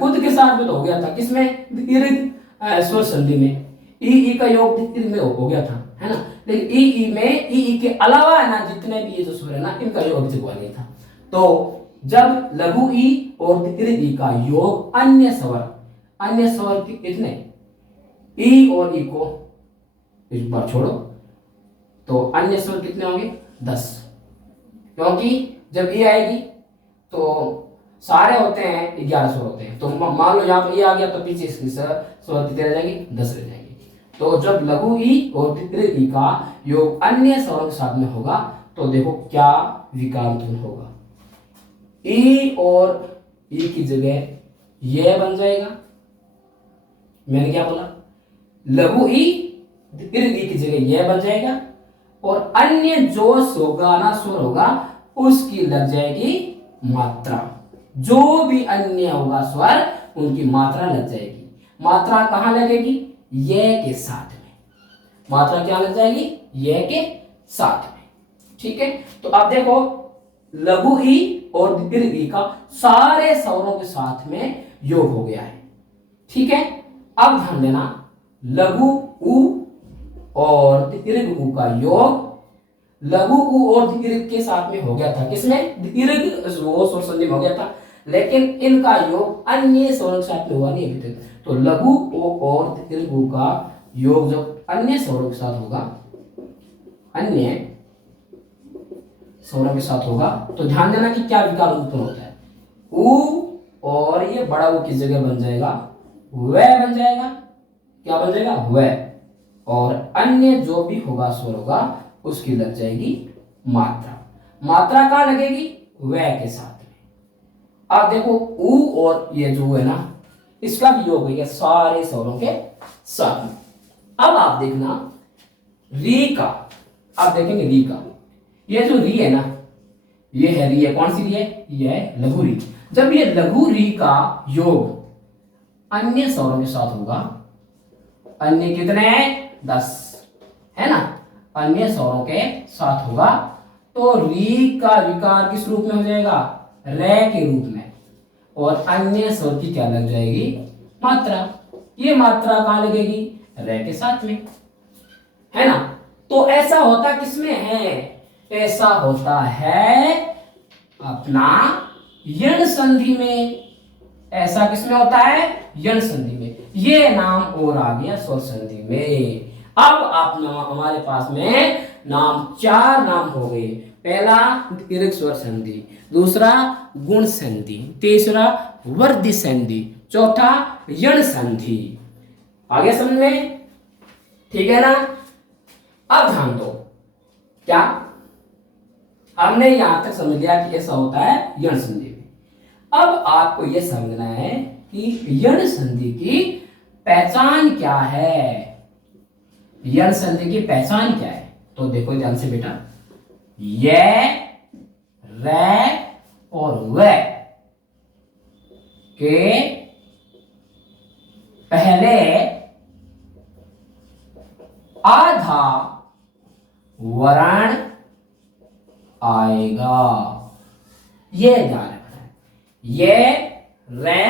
खुद के साथ में तो हो गया था, किसमें, दीर्घ स्वर संधि में ई का योग दीर्घ में हो गया था, है ना। लेकिन ई में ई के अलावा है ना जितने भी ये जो स्वर है ना इनका योग अभी तक हुआ नहीं था। तो जब लघु ई और दीर्घ ई का योग अन्य स्वर कितने, ई और ई को इस बार छोड़ो तो अन्य स्वर कितने होंगे, 10, क्योंकि जब ई आएगी तो सारे होते हैं 11 स्वर होते हैं। तो मान लो यहाँ पर ई आ गया तो पीछे इसकी स्वर कितने रह जाएंगे, 10 रह जाएंगे। तो जब लघु ई और दीर्घ ई का योग अन्य स्वरों के साथ में होगा तो देखो क्या विकार ध्वनि होगा, ई और ई की जगह ये बन जाएगा। मैंने क्या बोला, लघु ई दीर्घ ई की जगह यह बन जाएगा और अन्य जो सोगाना स्वर होगा उसकी लग जाएगी मात्रा। जो भी अन्य होगा स्वर उनकी मात्रा लग जाएगी। मात्रा कहां लगेगी, ये के साथ में। मात्रा क्या लग जाएगी, ये के साथ में, ठीक है। तो अब देखो लघु ई और दीर्घ ई का सारे स्वरों के साथ में योग हो गया है, ठीक है। अब ध्यान देना, लघु उ और दीर्घ उ का योग लघु उ और दीर्घ के साथ में हो गया था, किसमें, दीर्घ वो स्वर संधि में हो गया था, लेकिन इनका योग अन्य स्वरों के साथ में हुआ नहीं अभी तक। तो लघु उ और दीर्घ उ का योग जब अन्य स्वरों के साथ होगा, अन्य स्वरों के साथ होगा तो ध्यान देना कि क्या विकार उत्पन्न होता है। उ और ये बड़ा उ की जगह बन जाएगा वह बन जाएगा, क्या बन जाएगा, वह, और अन्य जो भी होगा स्वर होगा उसकी लग जाएगी मात्रा। मात्रा कहां लगेगी, वह के साथ में। अब देखो उ और ये जो है ना इसका भी योग है सारे स्वरों के साथ में। अब आप देखना री का, आप देखेंगे री का, ये जो री है ना ये है री है, कौन सी री है, ये है लघु री। जब ये लघु री का योग अन्य स्वरों के साथ होगा, अन्य कितने हैं, 10 है ना, अन्य स्वरों के साथ होगा तो री का विकार किस रूप में हो जाएगा, रे के रूप में, और अन्य स्वर की क्या लग जाएगी, मात्रा। ये मात्रा कहां लगेगी, रे के साथ में, है ना। तो ऐसा होता किसमें है, ऐसा होता है अपना यण संधि में। ऐसा किसमें होता है, यण संधि में। ये नाम और आ गया स्वर संधि में। अब आप हमारे पास में नाम 4 नाम हो गए। पहला दीर्घ स्वर संधि, दूसरा गुण संधि, तीसरा वर्ध संधि, चौथा यण संधि। आगे समझ में? ठीक है ना? अब ध्यान दो, क्या हमने यहां तक समझ लिया कि ऐसा होता है यण संधि में। अब आपको यह समझना है कि यण संधि की पहचान क्या है। यण संधि की पहचान क्या है? तो देखो ध्यान से बेटा, ये, रे और वे के पहले आधा वर्ण आएगा। ये ध्यान रखना है, ये, रे,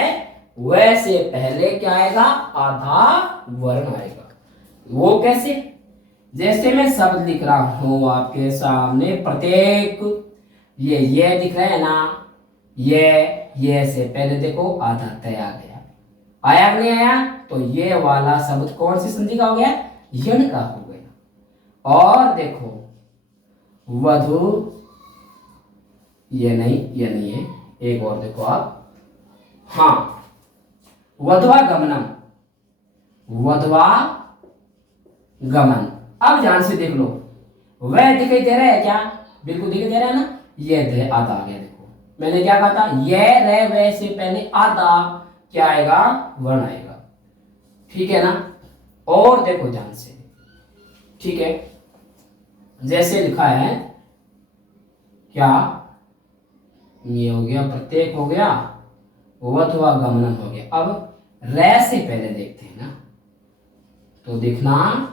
वे से पहले क्या आएगा? आधा वर्ण आएगा। वो कैसे? जैसे मैं शब्द लिख रहा हूं आपके सामने, प्रत्येक ये दिख रहा है ना, ये से पहले देखो आधा तय आ गया, आया नहीं आया? तो ये वाला शब्द कौन सी संधि का हो गया? यण का हो गया। और देखो वधु, ये नहीं है, एक और देखो आप, हाँ, वधवा गमनम, वधवा गमन। अब ध्यान से देख लो, वह दिखाई दे रहा है क्या? बिल्कुल दिखाई दे रहा है ना? ये आधा आ गया। देखो मैंने क्या कहा था, ये, रे, वे से पहले आधा क्या आएगा? वर्ण आएगा। ठीक है ना? और देखो ध्यान से, ठीक है, जैसे लिखा है क्या, ये हो गया, प्रत्येक हो गया, वधवा गमनम हो गया। अब रे से पहले देखते हैं ना, तो देखना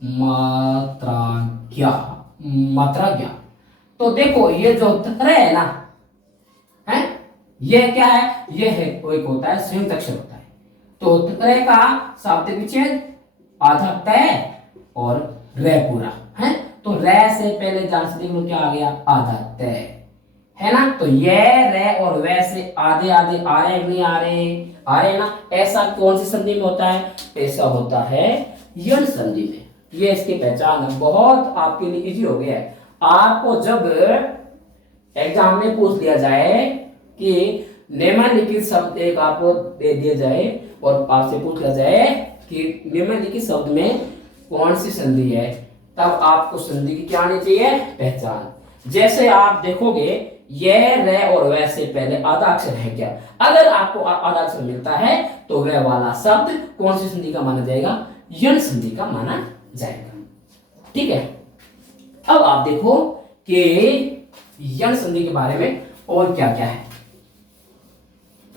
मात्रा क्या। तो देखो ये जो रे है ना, है, ये क्या है? ये है, एक होता है संयुक्त अक्षर होता है। तो रे का शाब्दिक विच्छेद आधा तय और रे पूरा है। तो रे से पहले ध्यान से देख लो क्या आ गया? आधा तय, है ना? तो ये, रे और वे से आधे आधे आ रहे नहीं आ रहे? आ रहे ना? ऐसा कौन सी संधि में होता है? ऐसा होता है यण संधि में। ये इसकी पहचान है, बहुत आपके लिए इजी हो गया है। आपको जब एग्जाम में पूछ लिया जाए कि निम्नलिखित शब्द एक आपको दे दिया जाए और आपसे पूछ लिया जाए कि निम्नलिखित शब्द में कौन सी संधि है, तब आपको संधि की क्या आनी चाहिए? पहचान। जैसे आप देखोगे, ये, रे और वे से पहले आधा अक्षर है क्या? अगर आपको आधा अक्षर मिलता है तो वह वाला शब्द कौन सी संधि का माना जाएगा? यण संधि का माना जाएगा। ठीक है? अब आप देखो कि यण संधि के बारे में और क्या क्या है।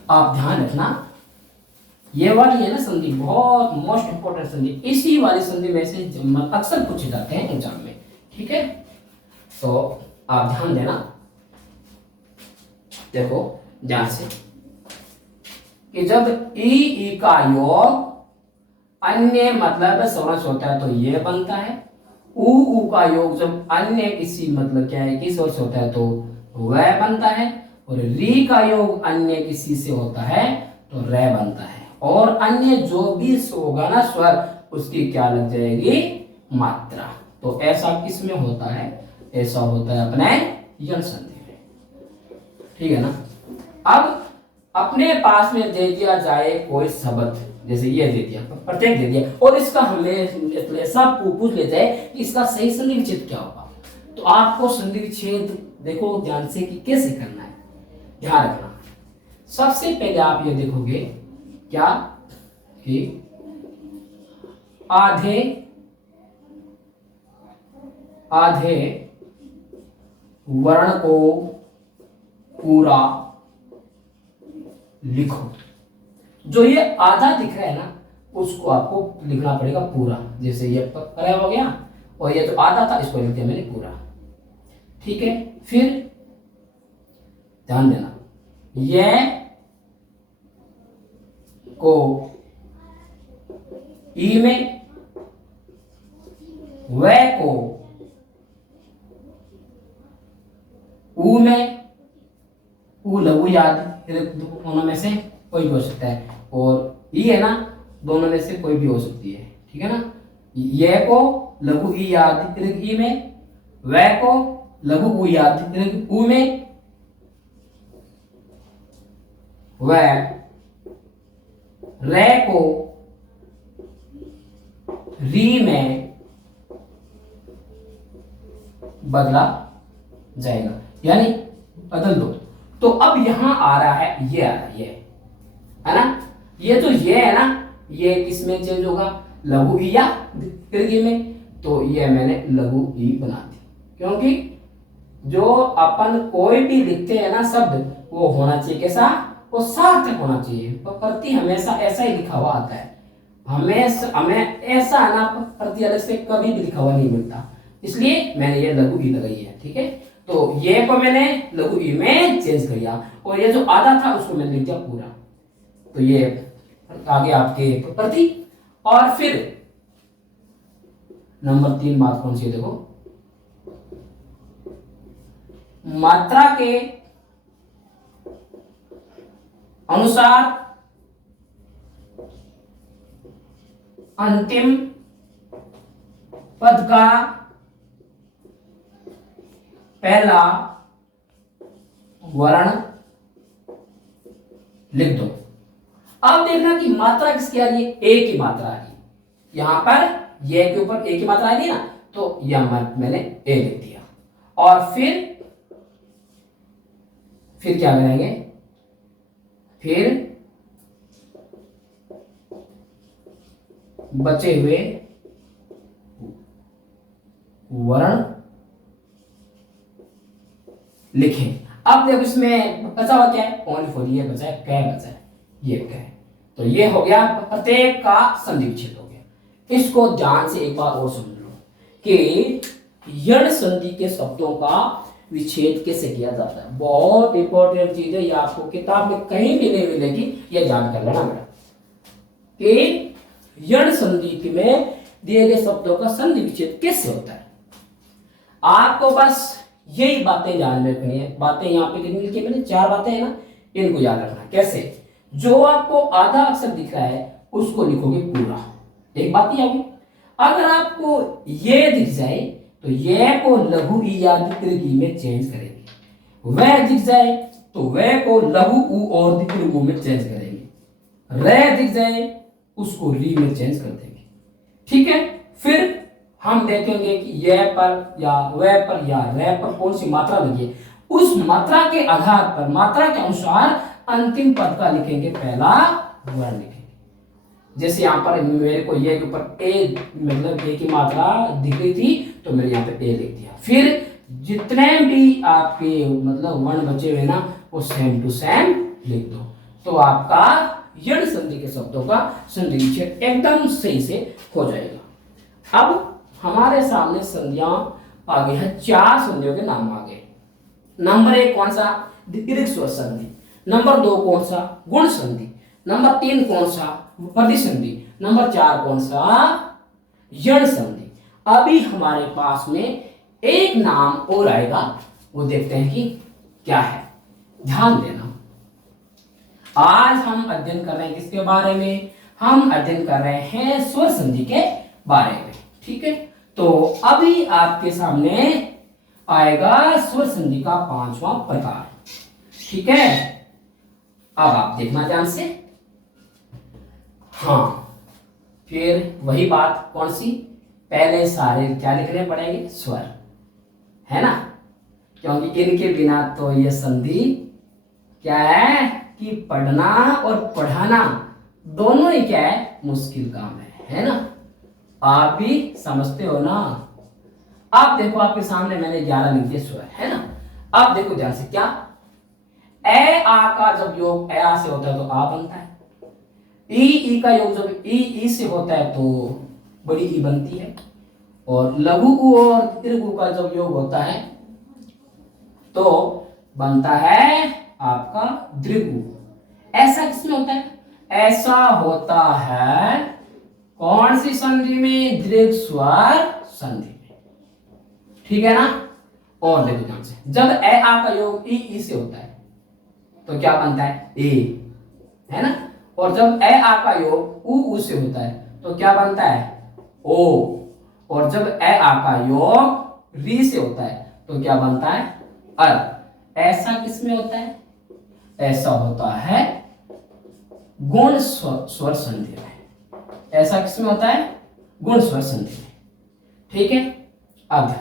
आप ध्यान रखना, ये वाली है ना संधि, बहुत मोस्ट इंपोर्टेंट संधि। इसी वाली संधि में से अक्सर पूछे जाते हैं एग्जाम में। ठीक है? तो आप ध्यान देना, देखो ध्यान से कि जब ई का योग अन्य मतलब स्वरस होता है तो ये बनता है। ऊ का योग जब अन्य किसी मतलब क्या है, किस ओर से होता है तो वह बनता है। और री का योग अन्य किसी से होता है तो रे बनता है। और अन्य जो भी होगा ना स्वर, उसकी क्या लग जाएगी? मात्रा। तो ऐसा किस में होता है? ऐसा होता है अपने यण संधि में। ठीक है ना? अब अपने पास में दे दिया जाए कोई शब्द, जैसे ये दे दिया, प्रत्येक दे दिया, और इसका हमें सब पूछ लेते हैं कि इसका सही संधि विच्छेद क्या होगा। तो आपको संधि विच्छेद देखो ध्यान से कि कैसे करना है, ध्यान रखना। सबसे पहले आप ये देखोगे क्या कि आधे वर्ण को पूरा लिखो। जो ये आधा दिख रहा है ना, उसको आपको लिखना पड़ेगा पूरा। जैसे ये परा हो गया और ये जो आधा था इसको लिख दिया मैंने पूरा। ठीक है? फिर ध्यान देना, ये को ई में, वे को ऊ में, ऊ लघु याद, दोनों में से कोई भी हो सकता है। और ई है ना, दोनों में से कोई भी हो सकती है। ठीक है ना? ये को लघु ई याद ई में, वे को लघु उ या दीर्घ उ में, वह रे को री में बदला जाएगा, यानी बदल दो। तो अब यहां आ रहा है, ये आ रहा है, ये है ना, ये जो ये है ना, ये किसमें चेंज होगा, लघु ई या दीर्घ ई में। तो ये मैंने लघु ई बना दी, क्योंकि जो अपन कोई भी लिखते हैं ना शब्द, वो होना चाहिए कैसा, वो सार्थक होना चाहिए। प्रति हमेशा ऐसा ही लिखा हुआ आता है, हमें ऐसा ना प्रति अलग से कभी भी लिखा हुआ नहीं मिलता, इसलिए मैंने ये लघु ई लगाई है। ठीक है, तो ये को मैंने लघु ई में चेंज कर दिया, और ये जो आधा था उसको मैंने लिख दिया पूरा। तो ये आगे आपके प्रति। और फिर नंबर 3 बात कौन सी है, देखो, मात्रा के अनुसार अंतिम पद का पहला वर्ण लिख दो। अब देखना कि मात्रा किसकी आ रही है, ए की मात्रा आ रही है। यहां पर ये के ऊपर ए की मात्रा आ रही है ना, तो यह मैंने ए लिख दिया। और फिर क्या करेंगे, फिर बचे हुए वर्ण लिखें। अब देखो इसमें बचा हुआ क्या है, ओनली फॉर, ये बचा है कै, बचा है ये कै। तो ये हो गया, प्रत्येक का संधि विच्छेद हो गया। इसको ध्यान से एक बार और समझ लो कि यण संधि के शब्दों का विच्छेद कैसे किया जाता है। बहुत इंपॉर्टेंट चीज है, ये आपको किताब में कहीं भी नहीं मिलेगी, ये ध्यान कर लेना बेटा कि यण संधि में दिए गए शब्दों का संधि विच्छेद कैसे होता है। आपको बस यही बातें ध्यान में रखनी है। बातें यहाँ पे कितनी लिखी मैंने, 4 बातें है ना, इनको याद रखना। कैसे, जो आपको आधा अक्षर दिख रहा है उसको लिखोगे पूरा, एक बात ही होगी। अगर आपको ये दिख जाए तो ये को लघु ई या दीर्घ ई में चेंज करेंगे, वह दिख जाए तो वह को लघु उ और दीर्घ उ में चेंज करेंगे, रे दिख जाए उसको री में चेंज कर देंगे। ठीक है, फिर हम देखेंगे कि यह पर या वह पर या रे पर कौन सी मात्रा लगी है, उस मात्रा के आधार पर, मात्रा के अनुसार अंतिम पद का लिखेंगे पहला वर्ण लिखेंगे। जैसे यहाँ पर मेरे को ये के ऊपर ए, मतलब ए की मात्रा दिख रही थी तो मैंने यहाँ पे ए लिख दिया। फिर जितने भी आपके मतलब वर्ण बचे हुए ना, वो सेम टू सेम लिख दो, तो आपका यण संधि के शब्दों का संधि विच्छेद एकदम सही से हो जाएगा। अब हमारे सामने संधियां आ गई है, 4 संधियों के नाम आ गए। नंबर 1 कौन सा, दीर्घ स्वर संधि। नंबर 2 कौन सा, गुण संधि। नंबर 3 कौन सा, प्रतिसंधि। नंबर 4 कौन सा, यण संधि। अभी हमारे पास में एक नाम और आएगा, वो देखते हैं कि क्या है। ध्यान देना, आज हम अध्ययन कर रहे हैं किसके बारे में, हम अध्ययन कर रहे हैं स्वर संधि के बारे में। ठीक है, तो अभी आपके सामने आएगा स्वर संधि का 5वां प्रकार। ठीक है, अब आप देखना ध्यान से। हाँ, फिर वही बात कौन सी, पहले सारे क्या लिखने पड़ेंगे, स्वर, है ना, क्योंकि इनके बिना तो ये संधि क्या है कि पढ़ना और पढ़ाना दोनों ही क्या है, मुश्किल काम है ना। आप भी समझते हो ना। अब देखो आपके सामने मैंने 11 लिख दिए स्वर, है ना। अब देखो ध्यान से, क्या ए आ का जब योग ए आ से होता है तो आ बनता है, ई का योग जब ई से होता है तो बड़ी ई बनती है, और लघु उ और दीर्घ उ का जब योग होता है तो बनता है आपका दीर्घ उ। ऐसा किसमें होता है, ऐसा होता है कौन सी संधि में, दीर्घ स्वर संधि में। ठीक है ना। और देखो ध्यान से, जब ए आ का योग ई से होता है तो क्या बनता है, ए, है ना। और जब ए आ का योग उ से होता है तो क्या बनता है, ओ। और जब ए आ का योग री से होता है तो क्या बनता है? अर। ऐसा किसमें होता है? ऐसा होता है गुण स्वर संधि में। ऐसा किसमें होता है? गुण स्वर संधि में। ठीक है, अब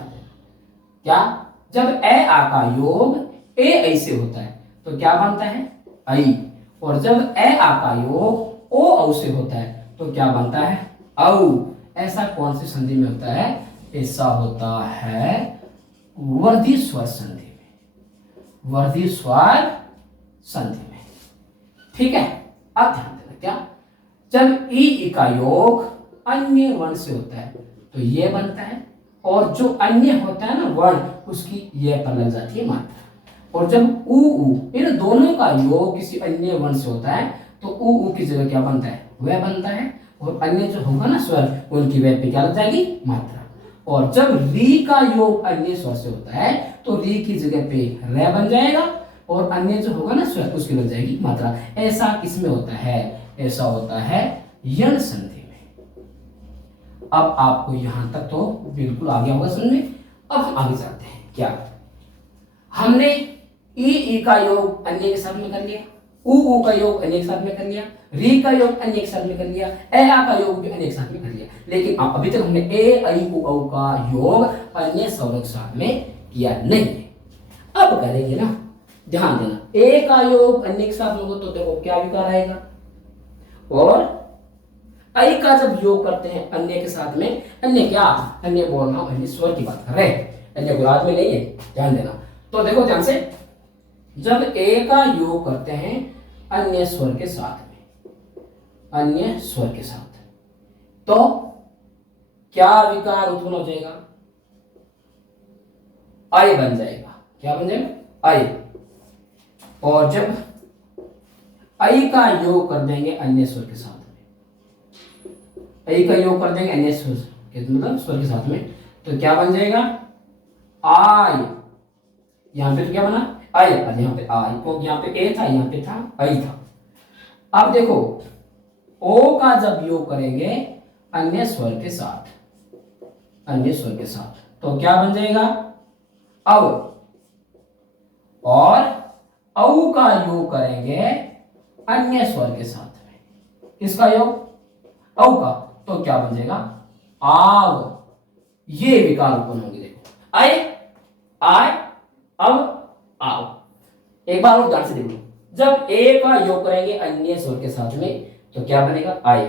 क्या, जब ए आ का योग ए ऐ से होता है तो क्या बनता है? आई। और जब ए आ का योग ओ औ से होता है तो क्या बनता है? औ। ऐसा कौन सी संधि में होता है? ऐसा होता है वर्धी स्वर संधि में। वर्धी स्वर संधि में। ठीक है, अब ध्यान देना, क्या, जब ई का योग अन्य वर्ण से होता है तो ये बनता है, और जो अन्य होता है ना वर्ण, उसकी ये पर लग जाती है मात्रा। और जब उ इन दोनों का योग किसी अन्य वर्ण से होता है तो उ की जगह क्या बनता है? वह बनता है, और अन्य जो होगा ना स्वर, उनकी वह पे क्या लग जाएगी? मात्रा। और जब री का योग अन्य स्वर से होता है तो री की जगह पे रे बन जाएगा, और अन्य जो होगा ना स्वर, उसकी लग जाएगी मात्रा। ऐसा किसमें होता है? ऐसा होता है यण संधि में। अब आपको यहां तक तो बिल्कुल आ गया होगा समझ में। अब हम आगे चलते हैं। क्या, हमने ई का योग अन्य के साथ में कर लिया, उ का योग अन्य के साथ में कर लिया, री का योग अन्य के साथ में कर लिया, ए आ का योग भी अन्य के साथ में कर लिया, लेकिन अभी तक हमने ए ऐ उ औ का योग अन्य स्वरों के साथ में किया नहीं है। अब करेंगे ना, ध्यान देना, ए का योग अन्य के साथ में हो तो देखो क्या विकार आएगा, और ऐ का जब योग करते हैं अन्य के साथ में, अन्य क्या, अन्य बोलना, अन्य स्वर की बात कर रहे हैं, अन्य गुलाब में नहीं है, ध्यान देना। तो देखो ध्यान से, जब ए का योग करते हैं अन्य स्वर के साथ में, अन्य स्वर के साथ, तो क्या विकार उत्पन्न हो जाएगा? आय बन जाएगा। क्या बन जाएगा? आय। और जब ऐ का योग कर देंगे अन्य स्वर के साथ में, ऐ का योग कर देंगे अन्य स्वर के मतलब स्वर के साथ में, तो क्या बन जाएगा? आय। यहां पे तो क्या बना? आय, और यहाँ पे आई, क्योंकि यहाँ पे ए था, यहाँ पे था आई था। अब देखो, ओ का जब योग करेंगे अन्य स्वर के साथ, अन्य स्वर के साथ, तो क्या बन जाएगा? अव। और औ का योग करेंगे अन्य स्वर के साथ में, किसका योग? औ का, तो क्या बन जाएगा? आव। ये विकार उत्पन्न होंगे। देखो, आय, आय, अब, आओ। एक बार और ध्यान से देख लो, जब ए का योग करेंगे अन्य स्वर के साथ में तो क्या बनेगा? आय।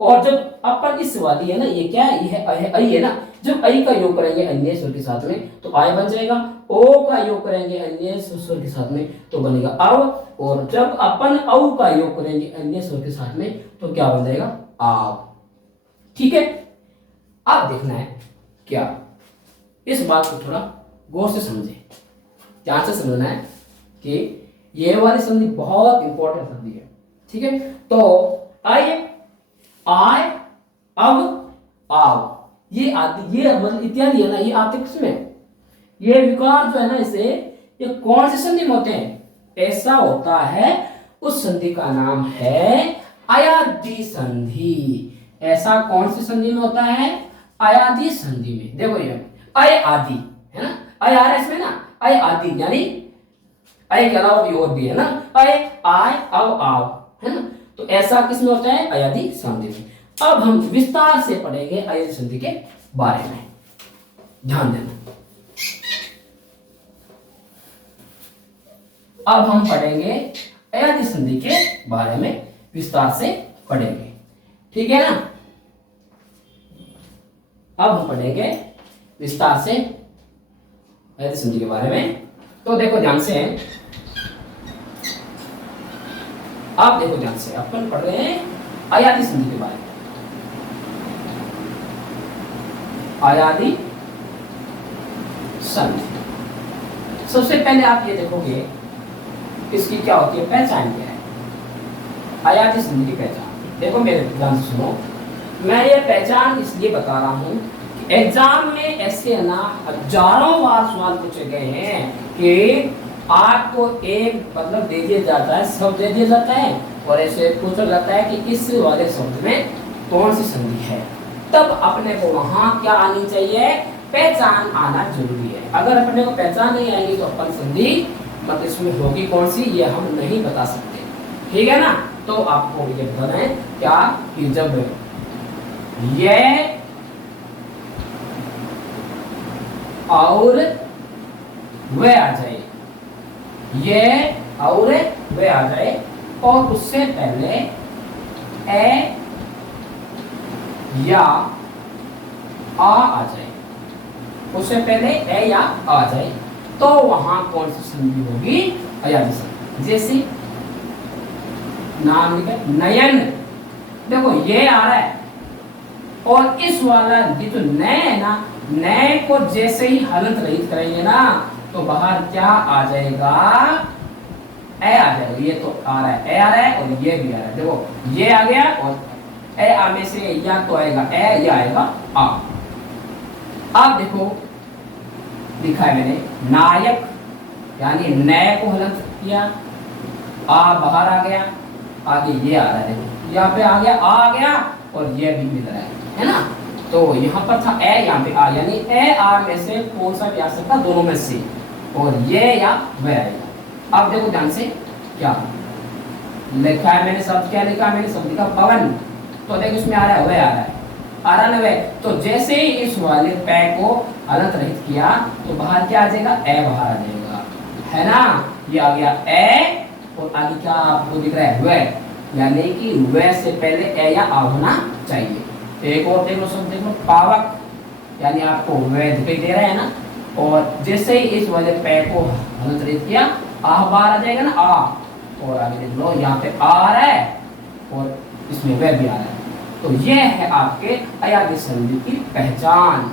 और जब अपन इस वाली है ना, ये क्या है? ये है ऐ है ना, जब ऐ का योग करेंगे अन्य स्वर के साथ में तो आय बन जाएगा, ओ का योग करेंगे अन्य स्वर के साथ में तो बनेगा आव, और जब अपन औ का योग करेंगे अन्य स्वर के साथ में तो क्या बन जाएगा? आव। ठीक है, अब देखना है क्या, इस बात को थोड़ा गौर से समझे, ध्यान से समझना है कि ये वाली संधि बहुत इंपॉर्टेंट संधि है। ठीक है, तो आइए, आय, अब, आव, ये आदि, ये मतलब इत्यादि है ना, ये आते किसमें? ये विकार जो है ना, इसे ये कौन सी संधि में होते हैं? ऐसा होता है, उस संधि का नाम है अयादि संधि। ऐसा कौन सी संधि में होता है? अयादि संधि में। देखो ये अय आदि है ना, अय आ रहा है इसमें ना, अय आदि यानी अय के अलावा भी और भी है ना, अय, आय, अव, आव, है ना, तो ऐसा किसमें होता है? अयादि संधि में। अब हम विस्तार से पढ़ेंगे अयादि संधि के बारे में, ध्यान देना। अब हम पढ़ेंगे अयादि संधि के बारे में, विस्तार से पढ़ेंगे, ठीक है ना। अब हम पढ़ेंगे विस्तार से अयादि संधि के बारे में। तो देखो ध्यान से, आप देखो ध्यान से, अपन पढ़ रहे हैं अयादि संधि के बारे में। अयादि संधि, सबसे पहले आप ये देखोगे इसकी क्या होती है, पहचान क्या है अयादि संधि की पहचान। देखो मेरे ध्यान से सुनो, मैं ये पहचान इसलिए बता रहा हूं कि एग्जाम में ऐसे ना हजारों बार सवाल पूछे गए हैं कि आपको एक मतलब दे दिया जाता है, शब्द दे दिया जाता है और ऐसे पूछा जाता है कि इस वाले शब्द में कौन सी संधि है, तब अपने को वहां क्या आनी चाहिए, पहचान आना जरूरी है। अगर अपने को पहचान नहीं आएगी तो अपन संधि मतलब इसमें होगी कौन सी ये हम नहीं बता सकते। ठीक है ना। तो आपको ये बताना है क्या कि जब ये और वे आ जाए, ये और वे आ जाए और उससे पहले ए या आ जाए, उससे पहले ए या आ जाए तो वहां कौन सी संधि होगी? अयाजी संधि। जैसे नाम लिखा नयन, देखो ये आ रहा है और इस वाला ये जो नए है ना, नए को जैसे ही हलंत रहित करेंगे ना तो बाहर क्या आ जाएगा? ए आ जाएगा। ये तो आ रहा है, ए आ रहा है और ये भी आ रहा है। देखो ये आ गया और ए आने से या तो आएगा ए या आएगा आ। अब देखो लिखा है मैंने नायक, यानी नए को हलंत किया, आ बाहर आ गया, आगे ये आ रहा है। देखो यहाँ पे आ गया, आ गया और ये भी मिल रहा है ना। तो यहाँ पर था ए, यहाँ पे आ, यानी ए आ में से कौन सा भी आ सकता? दोनों में से, और ये या वह आएगा। अब देखो ध्यान से क्या लिखा है मैंने, शब्द क्या लिखा है मैंने? शब्द लिखा पवन। तो देखो इसमें आ रहा है वह आ रहा है, आ रहा है वह। तो जैसे ही इस वाले पै को हलंत रहित किया तो बाहर क्या आ जाएगा? ए बाहर आ जाएगा, है ना। ये आ गया ए और आगे क्या आपको दिख रहा है? वह, यानी कि वह से पहले ए या आ होना चाहिए। एक और देख लो, सब देख लो, पावक, यानी आपको वह दिखाई दे रहा है ना। और जैसे ही इस वाले पै को हलंत रहित किया आ बाहर आ जाएगा ना, आ। और आगे देख लो यहाँ पे आ रहा है और इसमें वह भी आ रहा है। तो यह है आपके अयाजी संधि की पहचान।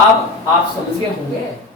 अब आप समझ गए होंगे।